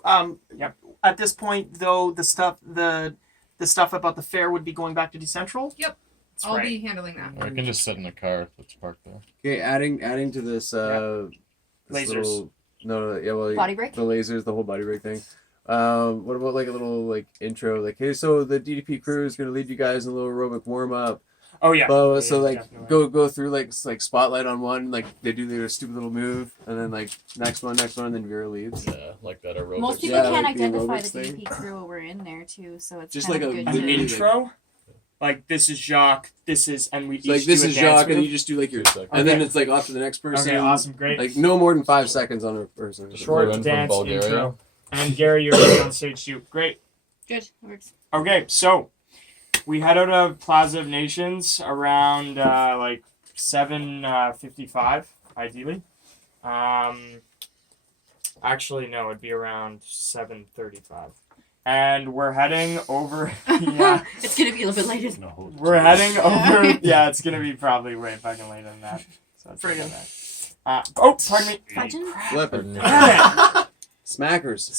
Yep. At this point, though, the stuff about the fair would be going back to Decentral. That's I'll right. be handling that. I can just sit in the car that's parked there. Okay, adding to this, this Lasers. little Body break? the lasers, the whole body break thing. What about like a little like intro, like, hey, so the DDP crew is gonna lead you guys in a little aerobic warm up. Oh yeah. So Yeah, like definitely. go through like spotlight on one, like they do their stupid little move, and then like next one, and then Vera leaves. Yeah, like that aerobic. Most people Yeah, can't like the identify aerobics the thing. DP crew while we're in there too, so it's Just kind like of a good An to literally, intro. Like this is Jacques. This is and we So, like each this do a is dance Jacques, and move. you just do like your, 2 seconds. and then Okay. it's like off to the next person. Okay, awesome, great. Like no more than 5 seconds on a person. Short Flew in from dance Bulgaria. intro. And Gary, you're ready on stage too. Great. good. Works. Okay, so we head out of Plaza of Nations around like 7:55, ideally. Actually, no, it'd be around 7:35, and we're heading over. Yeah, It's gonna be a little bit later. No, we're heading over. Yeah, it's gonna be probably way fucking later than that. So it's Friggin'. Oh, pardon me. Fudging? Flipping. Damn it. Smackers.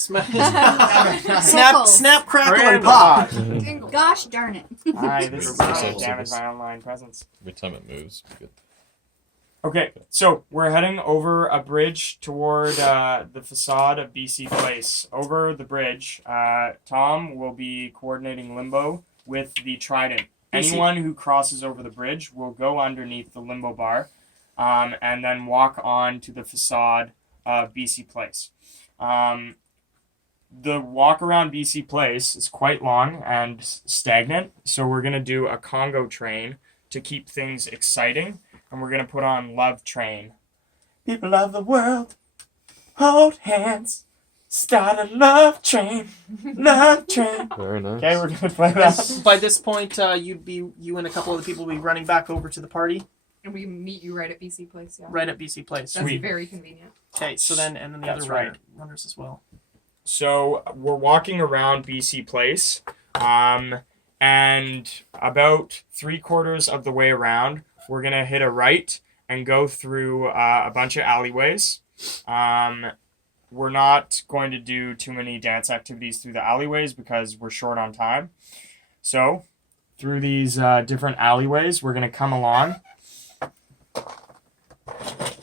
Snap, crackle, and Friggin' pop. God. Tingle. Gosh darn it. Hi, this is Reversal damage service. my online presence. Every time it moves, good. Okay, so we're heading over a bridge toward the facade of BC Place. Over the bridge, Tom will be coordinating limbo with the trident. BC. Anyone who crosses over the bridge will go underneath the limbo bar and then walk on to the facade of BC Place. The walk around BC Place is quite long and stagnant, so we're going to do a Congo train to keep things exciting. And we're going to put on Love Train. People of the world, hold hands. Start a love train. Love train. Very nice. Okay, we're going to play that. By this point, you and a couple of the people will be running back over to the party And we meet you right at BC Place, yeah. right at BC Place. That's Sweet. very convenient. Okay, so then and then the That's other right. runners as well. So we're walking around BC Place. And about 3/4 of the way around, we're going to hit a right and go through a bunch of alleyways. We're not going to do too many dance activities through the alleyways because we're short on time. So, through these different alleyways, we're going to come along.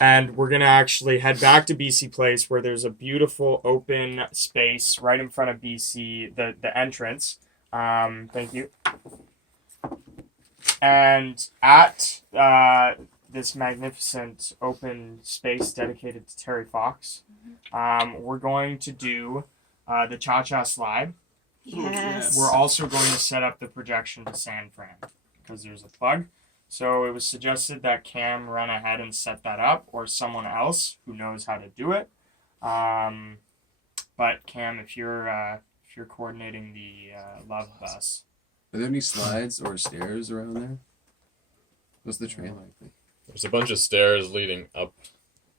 And we're going to actually head back to BC Place where there's a beautiful open space right in front of BC, the entrance. Thank you. And at this magnificent open space dedicated to Terry Fox, we're going to do the cha-cha slide. Yes. We're also going to set up the projection to San Fran because there's a plug. So it was suggested that Cam run ahead and set that up, or someone else who knows how to do it. But Cam, if you're coordinating the love bus, Are there any slides or stairs around there? What's the train like? There's a bunch of stairs leading up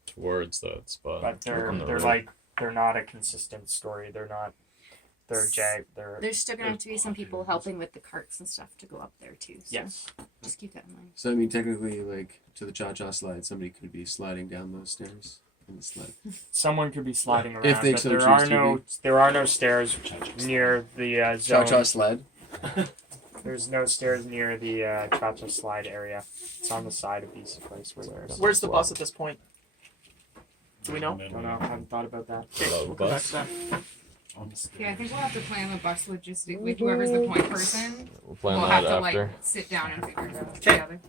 towards that spot. but they're on the they're road. like they're not a consistent story. They're not. They're they're There's still gonna have to be some people helping with the carts and stuff to go up there too. So yes. just keep that in mind. So I mean, technically, like to the cha-cha slide, somebody could be sliding down those stairs in the sled. Someone could be sliding around, If they but so there choose are to no be. there are no stairs near the zone. Cha-cha sled. There's no stairs near the cha-cha slide area. It's on the side of BC Place where there is. Where's the bus at this point? Do we know? Don't know. I haven't thought about that. Okay, Love we'll come back bus. to that. Yeah, I think we'll have to plan the bus logistic with whoever's the point person. We'll plan We'll that have to after. like sit down and figure it out Okay. together.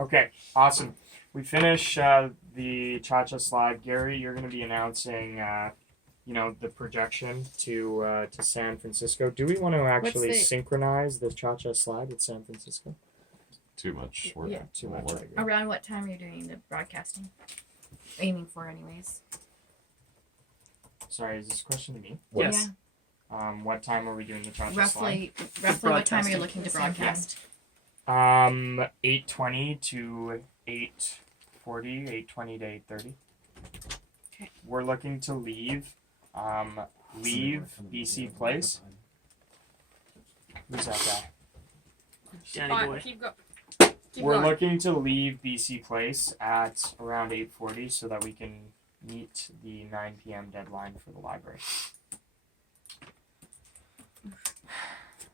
Okay, awesome. We finish the cha-cha slide. Gary, you're going to be announcing, the projection to San Francisco. Do we want to actually the- synchronize the cha-cha slide with San Francisco? Too much work. Yeah. Too much. Work. I agree. Around what time are you doing the broadcasting? Aiming for, anyways. Sorry, is this a question to me? Yes. What time are we doing the cha-cha Roughly what time are you Broadcasting. looking to broadcast? slide? 8:20 to 8:40, 8:20 to 8:30. Okay. We're looking to leave leave BC Place. Who's that guy? Danny Fine, boy. keep going. Keep We're going. looking to leave BC Place at around 8:40 so that we can meet the 9 p.m. deadline for the library.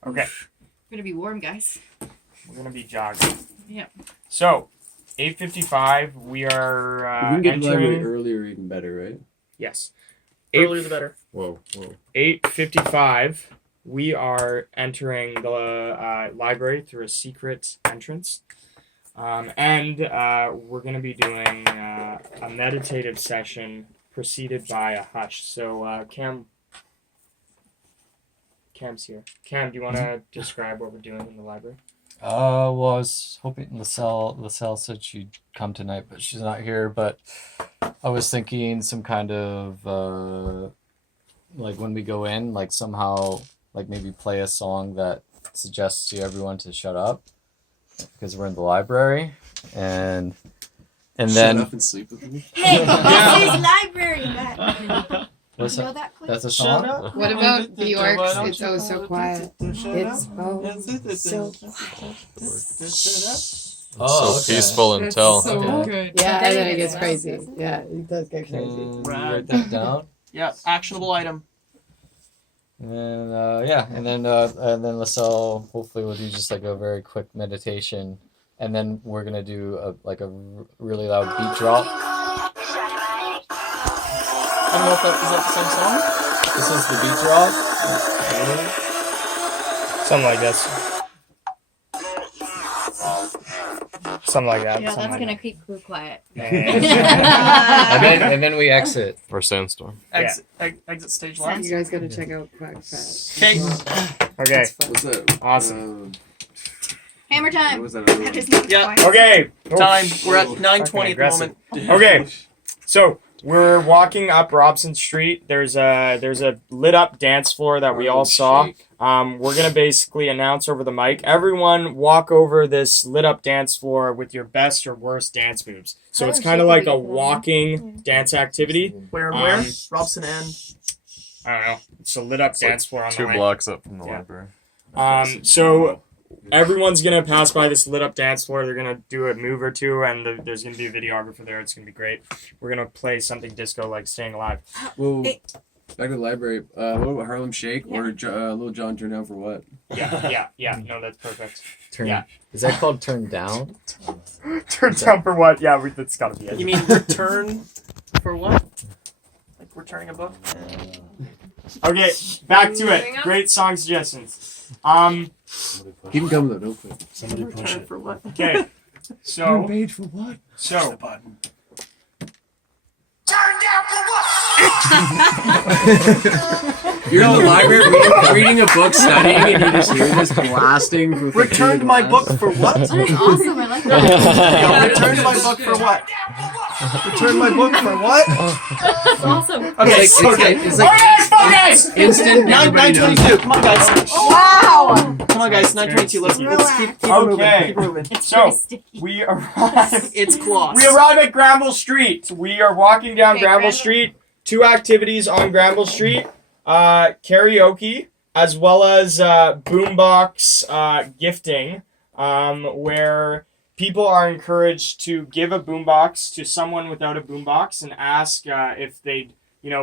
Okay, Gonna be warm, guys. we're gonna be jogging. Yep. So, 8:55. We are If we can get to the library entering. earlier, even better, right? Yes. Earlier the better. Whoa. 8:55. We are entering the library through a secret entrance. And we're going to be doing a meditative session preceded by a hush. So, Cam's here. Cam, do you want to describe what we're doing in the library? Well, I was hoping LaSalle said she'd come tonight, but she's not here. But I was thinking some kind of like when we go in, like somehow, like maybe play a song that suggests to everyone to shut up because we're in the library, and Shut then up and sleep with me. Hey, this is library, Matt. what's You know that? that clip? That's a song. What about Bjork's It's Oh So Quiet? It's oh so Oh, so okay. peaceful That's until. so Okay. good. Yeah, Then and then it it gets gets crazy. Yeah, it does get crazy. Can you write that down? Yeah, actionable item. And then and then LaSalle hopefully will do just like a very quick meditation, and then we're gonna do a really loud beat drop. I don't know if that is that the same song. This is the beat drop. Something like this. Something like that. Yeah, something that's like gonna keep crew quiet. that. And then we exit. Or sandstorm. Exit stage left. You guys gotta check out Quack Fest. Okay. Okay. What's that? Awesome. Hammer What time. was that? That just makes Yeah. quiet. Okay. Time. We're at Oh, 9:20 fucking at the moment. Okay. So we're walking up Robson Street. There's a lit up dance floor that we all saw. We're gonna basically announce over the mic. Everyone walk over this lit up dance floor with your best or worst dance moves. So it's kind of like a walking dance activity. Where? Um, Robson and. I don't know. It's a lit up It's dance floor on the Two way. blocks up from the Yeah. library. So everyone's gonna pass by this lit up dance floor. They're gonna do a move or two, and there's gonna be a videographer there. It's gonna be great. We're gonna play something disco like "Staying Alive." Well, Hey. back to the library. What about Harlem Shake or Little John Turn Down for What? Yeah. No, that's perfect. Turn. Yeah. Is that called turn down? Turn down for what? Yeah, that's gotta be it. You mean return for what? Like returning a book? Okay, back to Moving it. on. Great song suggestions. Keep them coming though. Don't quit. Somebody push Return it. for what? Okay. So Made for what? so button. You're in the library reading a book, studying, and you just hear this blasting. With the Returned my book for what? That is awesome. I like Yeah, that. returned my book for what? Returned my book for what? That's awesome. Okay, It's like focus! instant. Everybody knows. 9:22. Come on, guys. Wow! Come on, guys. 9:22. Let's keep Okay. moving. Keep moving. It's So pretty sticky. we arrive. It's cloth. We arrive at Granville Street. We are walking down Okay, Granville Granville. Street. 2 activities on Granville Street: karaoke as well as boombox gifting, where people are encouraged to give a boombox to someone without a boombox and ask if they'd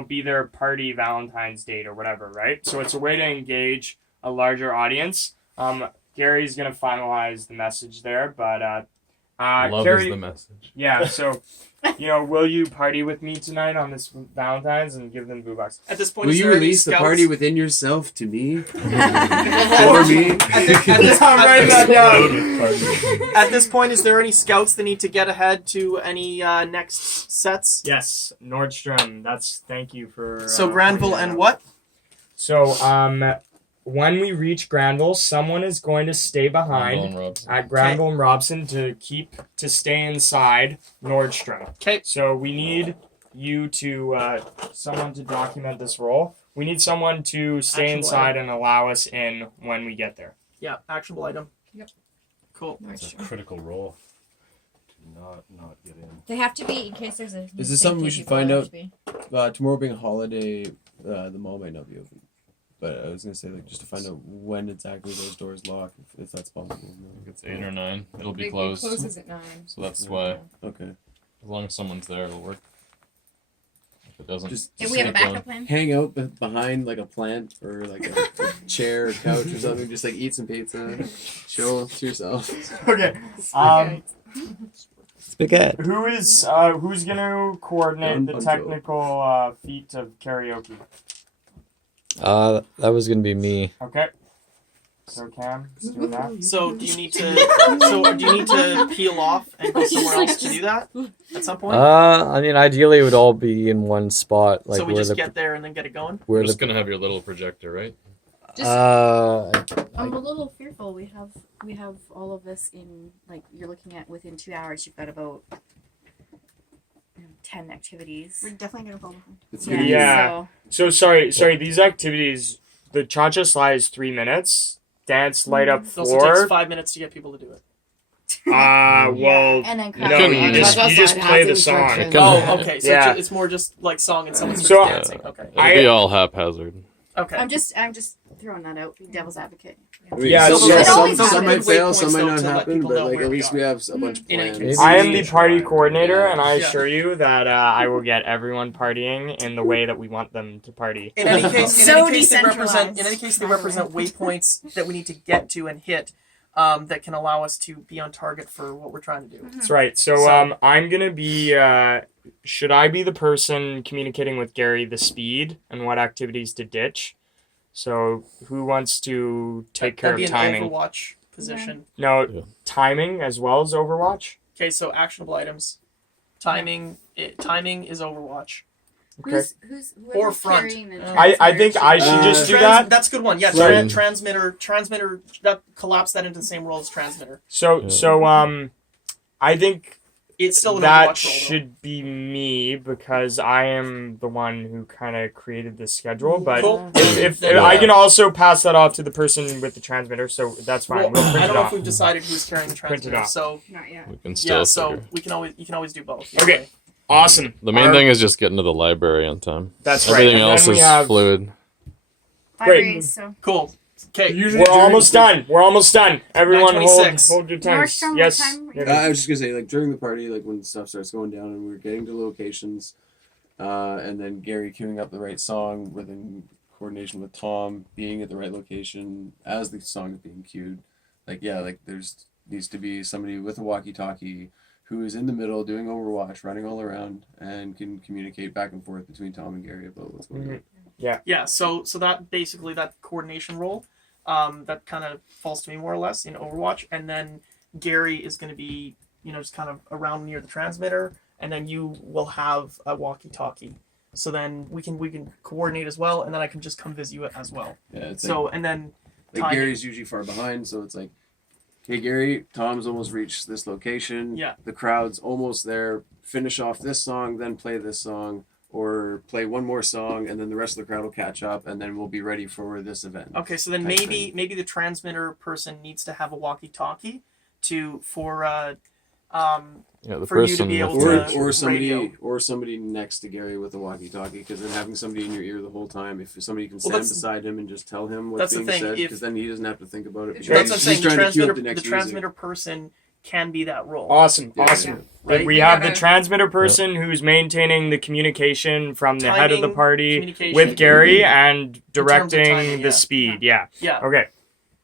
be their party Valentine's date or whatever. Right. So it's a way to engage a larger audience. Gary's gonna finalize the message there, but Love Carrie, is the message. yeah, so, will you party with me tonight on this Valentine's and give them boo box? At this point, Will is you there any release the scouts? party within yourself to me? For me? I'm writing that down. At this point, is there any scouts that need to get ahead to any next sets? Yes, Nordstrom. Thank you for. So Granville pointing that and out. what? So, when we reach Granville, someone is going to stay behind at Granville and Robson to stay inside Nordstrom. Okay. So we need you to someone to document this role. We need someone to stay Actionable inside and allow us in when we get there. Yeah, actionable item. Yep. Cool. It's a critical role. not get in. They have to be in case there's a. Is this mistake, something we these should people find have out? to be. Tomorrow being a holiday, the mall might not be open. But I was gonna say like just to find out when exactly those doors lock, if that's possible. I think it's 8 or 9. It'll be It closed. closes at 9. So that's why. Okay. As long as someone's there, it'll work. If it doesn't, Just And we have a keep going. backup plan. hang out behind like a plant or like a chair or couch or something. Just like eat some pizza, chill to yourself. Okay. Spaghetti. Who's gonna coordinate Don the Poncho. technical feat of karaoke? That was gonna be me. Okay. So Cam is doing that. So do you need to peel off and go somewhere else to do that at some point? I mean, ideally, it would all be in one spot, like so we where just the get there and then get it going. where You're just the gonna have your little projector, right? I'm a little fearful. We have all of this in like you're looking at within 2 hours. You've got about 10 activities. We're definitely gonna fall behind. It's Yeah. gonna be- Yeah. So sorry. These activities, the cha-cha slide is 3 minutes. Dance, light up It also takes floor. 5 minutes to get people to do it. Well, And then no, you just play the song. Oh, okay. So Yeah. it's more just like song and someone So, starts dancing. Okay. It'll be all haphazard. Okay. I'm just throwing that out. Be devil's advocate. I mean, Yeah, some, so- yeah, It some, always some happens. might fail, Waypoints some might though, not to let happen, people but know like where at we least are. we have a bunch In any planned. case. I am the party coordinator, and I Yeah. assure you that I will get everyone partying in the way that we want them to party. In any case, So they represent decentralized. waypoints that we need to get to and hit that can allow us to be on target for what we're trying to do. That's right. So I'm gonna be. Should I be the person communicating with Gary the speed and what activities to ditch? So who wants to take care That'd of be an timing? Overwatch position. No, Yeah. timing as well as Overwatch. Okay, so actionable items. Timing is Overwatch. Okay. Who's Or front. carrying the I think I should just do that. That's a good one. Yeah, Right. transmitter. That collapse that into the same role as transmitter. So I think It's still an that Overwatch role. though. should be me because I am the one who kind of created the schedule. But Cool. if I can also pass that off to the person with the transmitter, so that's fine. Well, We'll print I it don't know off. if we've decided who's carrying the Print it transmitter. off. So Not yet. We can still yeah, so figure. you can always do both. Okay. Awesome. The main Our- thing is just getting to the library on time. That's right. Everything And else then we is have- fluid. Great. So Cool. Okay. We're almost done. We're almost done. Everyone, hold 9:26. your tanks. Nordstrom, what Yes. time? I was just gonna say, like during the party, like when stuff starts going down and we're getting to locations, and then Gary queuing up the right song within coordination with Tom being at the right location as the song is being queued. Like there's needs to be somebody with a walkie-talkie who is in the middle doing Overwatch, running all around, and can communicate back and forth between Tom and Gary about what's going on. Yeah. So that basically that coordination role, that kind of falls to me more or less in Overwatch, and then Gary is going to be just kind of around near the transmitter, and then you will have a walkie-talkie. So then we can coordinate as well, and then I can just come visit you as well. Yeah, it's So and then like timing. Gary's usually far behind, so it's like, hey Gary, Tom's almost reached this location. Yeah. The crowd's almost there. Finish off this song, then play this song, or play one more song, and then the rest of the crowd will catch up, and then we'll be ready for this event. Okay, so then type maybe the transmitter person needs to have a walkie-talkie for Yeah, the For you to person be able with to- the- Or somebody radio. or somebody next to Gary with a walkie-talkie, because then having somebody in your ear the whole time, if somebody can Well, stand that's- beside him and just tell him what's that's the being thing, said, if- because then he doesn't have to think about it. because That's what I'm he's saying. The trying to queue transmitter, up the next music. transmitter person can be that role. Awesome. Yeah. Awesome. Right? We have the gotta- transmitter person who's maintaining the communication from the head of the Timing, party communication. with Gary and terms of directing timing, the yeah. speed. Yeah. Yeah. Okay.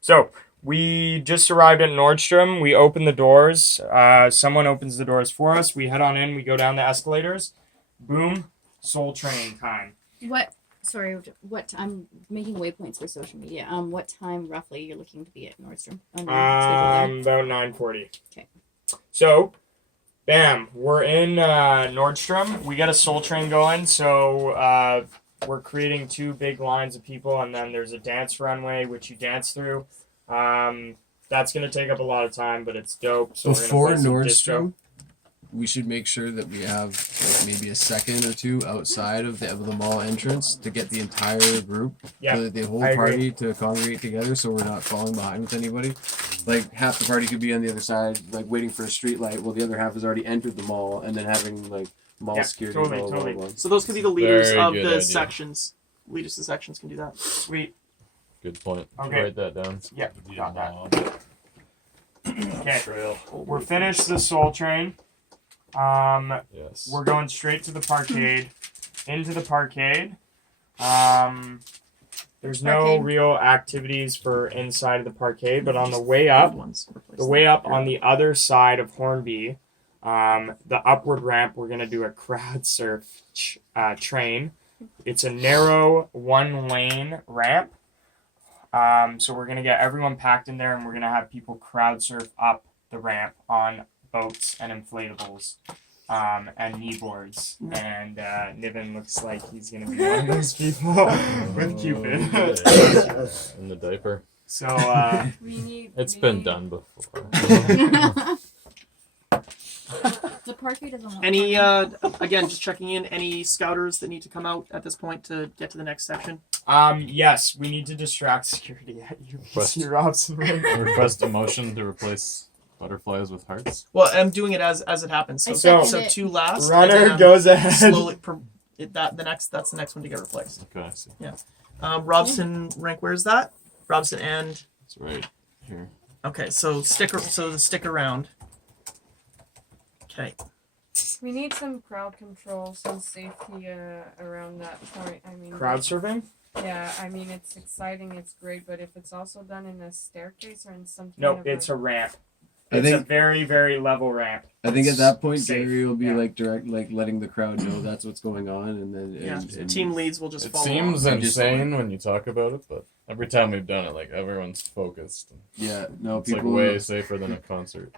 So we just arrived at Nordstrom. We open the doors. Someone opens the doors for us. We head on in. We go down the escalators. Boom. Soul Train time. What? Sorry, what? I'm making waypoints for social media. What time roughly you're looking to be at Nordstrom? On your schedule About 9:40. Okay. So, bam, we're in Nordstrom. We got a Soul Train going. So we're creating 2 big lines of people, and then there's a dance runway which you dance through. That's gonna take up a lot of time, but it's dope. So Before we're gonna play some disco. Nordstrom, we should make sure that we have like, maybe a second or two outside of the mall entrance to get the entire group, Yeah, the whole I agree. party to congregate together, so we're not falling behind with anybody. Like half the party could be on the other side, like waiting for a street light, while the other half has already entered the mall, and then having like mall Yeah, security. totally, blah, blah, totally. blah, blah. So those could be the leaders Very of good the idea. sections. Leaders of the sections can do that. Sweet. Good point. Okay. Write that down. Yeah, got that. Okay, Trail. we're finished the Soul Train. Yes. We're going straight to the parkade. Into the parkade. There's no Parkade. real activities for inside of the parkade, but on the way up, on the other side of Hornby, the upward ramp, we're gonna do a crowd surf train. It's a narrow one-lane ramp. So we're gonna get everyone packed in there, and we're gonna have people crowd surf up the ramp on boats and inflatables, and kneeboards. And Niven looks like he's gonna be one of those people with Cupid. In the diaper. So It's been done before. The parquet doesn't want Any again, just checking in. Any scouters that need to come out at this point to get to the next section? yes, we need to distract security at Quest- UPC Robson. Request a motion to replace butterflies with hearts. Well, I'm doing it as it happens. I So second it. two last. Runner and then goes ahead. Slowly. That's the next one to get replaced. Okay, I see. Robson rank. Where's that? Robson and. It's right here. Okay, so stick around. Okay. We need some crowd control, some safety around that point. I mean, Crowd surfing? Yeah, I mean it's exciting, it's great, but if it's also done in a staircase or in some No, kind of it's a ramp. I It's a think- very, very level ramp. I think at that point, Safe. Gary will be Yeah. like letting the crowd know that's what's going on, and then and Team leads will just It follow. seems along. insane when you talk about it, but every time we've done it, like everyone's focused. Yeah, no, It's like people way safer than a concert.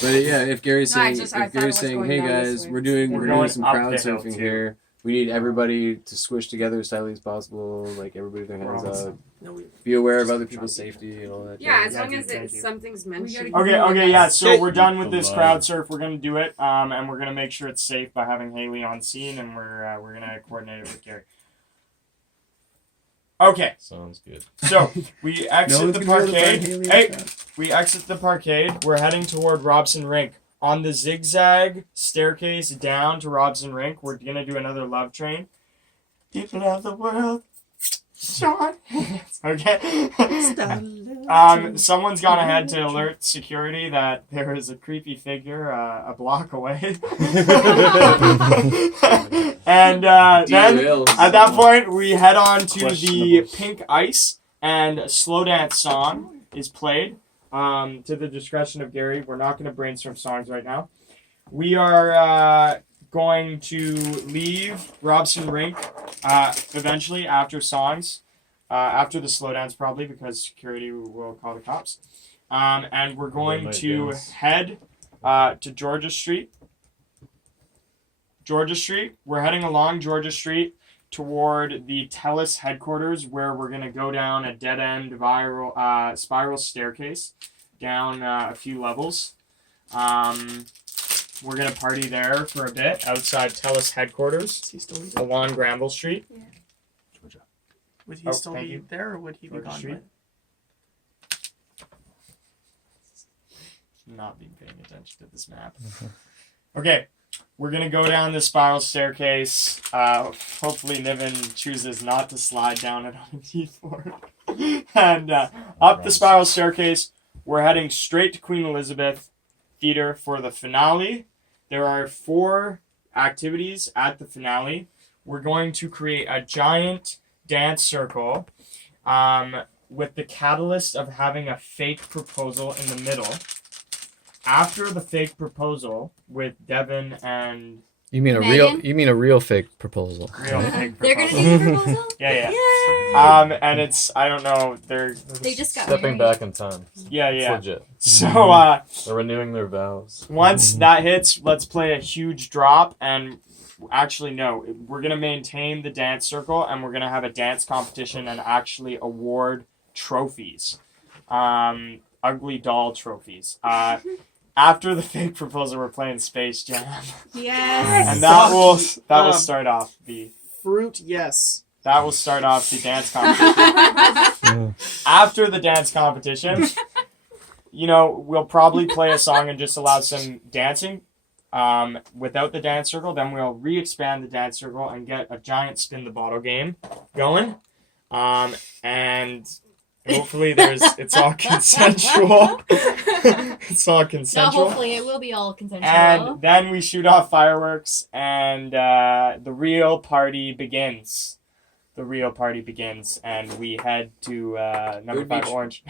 But yeah, if Gary's No, I saying, thought it was going hey down this guys, way. we're doing going some up crowd the hill, surfing too. here. We need everybody to squish together as tightly as possible. Like everybody with their hands Promise. up. No, we- Be aware of other people's safety and all that. Yeah, jazz. as Yeah, long dude, as thank you. something's mentioned. Okay, yeah, so Okay. we're done with this The crowd line. surf. We're gonna do it, and we're gonna make sure it's safe by having Haley on scene, and we're gonna coordinate it with Gary. Okay, Sounds good. so we exit one's the gonna be able to find parkade. Haley Hey, like that. we exit the parkade. We're heading toward Robson Rink. On the zigzag staircase down to Robson Rink, we're gonna do another love train. People of the world, Sean. Okay. Someone's gone ahead to alert security that there is a creepy figure a block away. And then Derailed. at that point, we head on to the Questionable. Pink Ice, and a slow dance song is played to the discretion of Gary. We're not going to brainstorm songs right now. We are going to leave Robson Rink eventually after songs, after the slow dance probably, because security will call the cops. And we're going might to dance. head to Georgia Street. Georgia Street. We're heading along Georgia Street toward the TELUS headquarters, where we're going to go down a dead-end spiral staircase down a few levels. We're going to party there for a bit outside TELUS headquarters Is he still be along Granville Street. Would he Oh, still thank be you. there, or would he be Georgia gone? Street? by- Not being paying attention to this map. Okay, we're gonna go down this spiral staircase. Hopefully Niven chooses not to slide down it on a D4. And up the spiral staircase, we're heading straight to Queen Elizabeth Theater for the finale. There are 4 activities at the finale. We're going to create a giant dance circle with the catalyst of having a fake proposal in the middle. After the fake proposal with Devin and You mean a real fake proposal? real fake They're gonna proposal. do the proposal? Yeah. Yay! And it's, I don't know, they're They just got Stepping married. back in time. yeah. It's legit. So They're renewing their vows. once that hits, let's play a huge drop. And actually, no, we're gonna maintain the dance circle, and we're gonna have a dance competition and actually award trophies, ugly doll trophies. after the fake proposal, we're playing Space Jam, Yes. and that will start off the Fruit, yes. that will start off the dance competition. After the dance competition, we'll probably play a song and just allow some dancing. Without the dance circle, then we'll re-expand the dance circle and get a giant spin the bottle game going. And hopefully it's all consensual. It's all No, consensual. hopefully it will be all consensual. And then we shoot off fireworks, and the real party begins. The real party begins, and we head to number 5 Orange.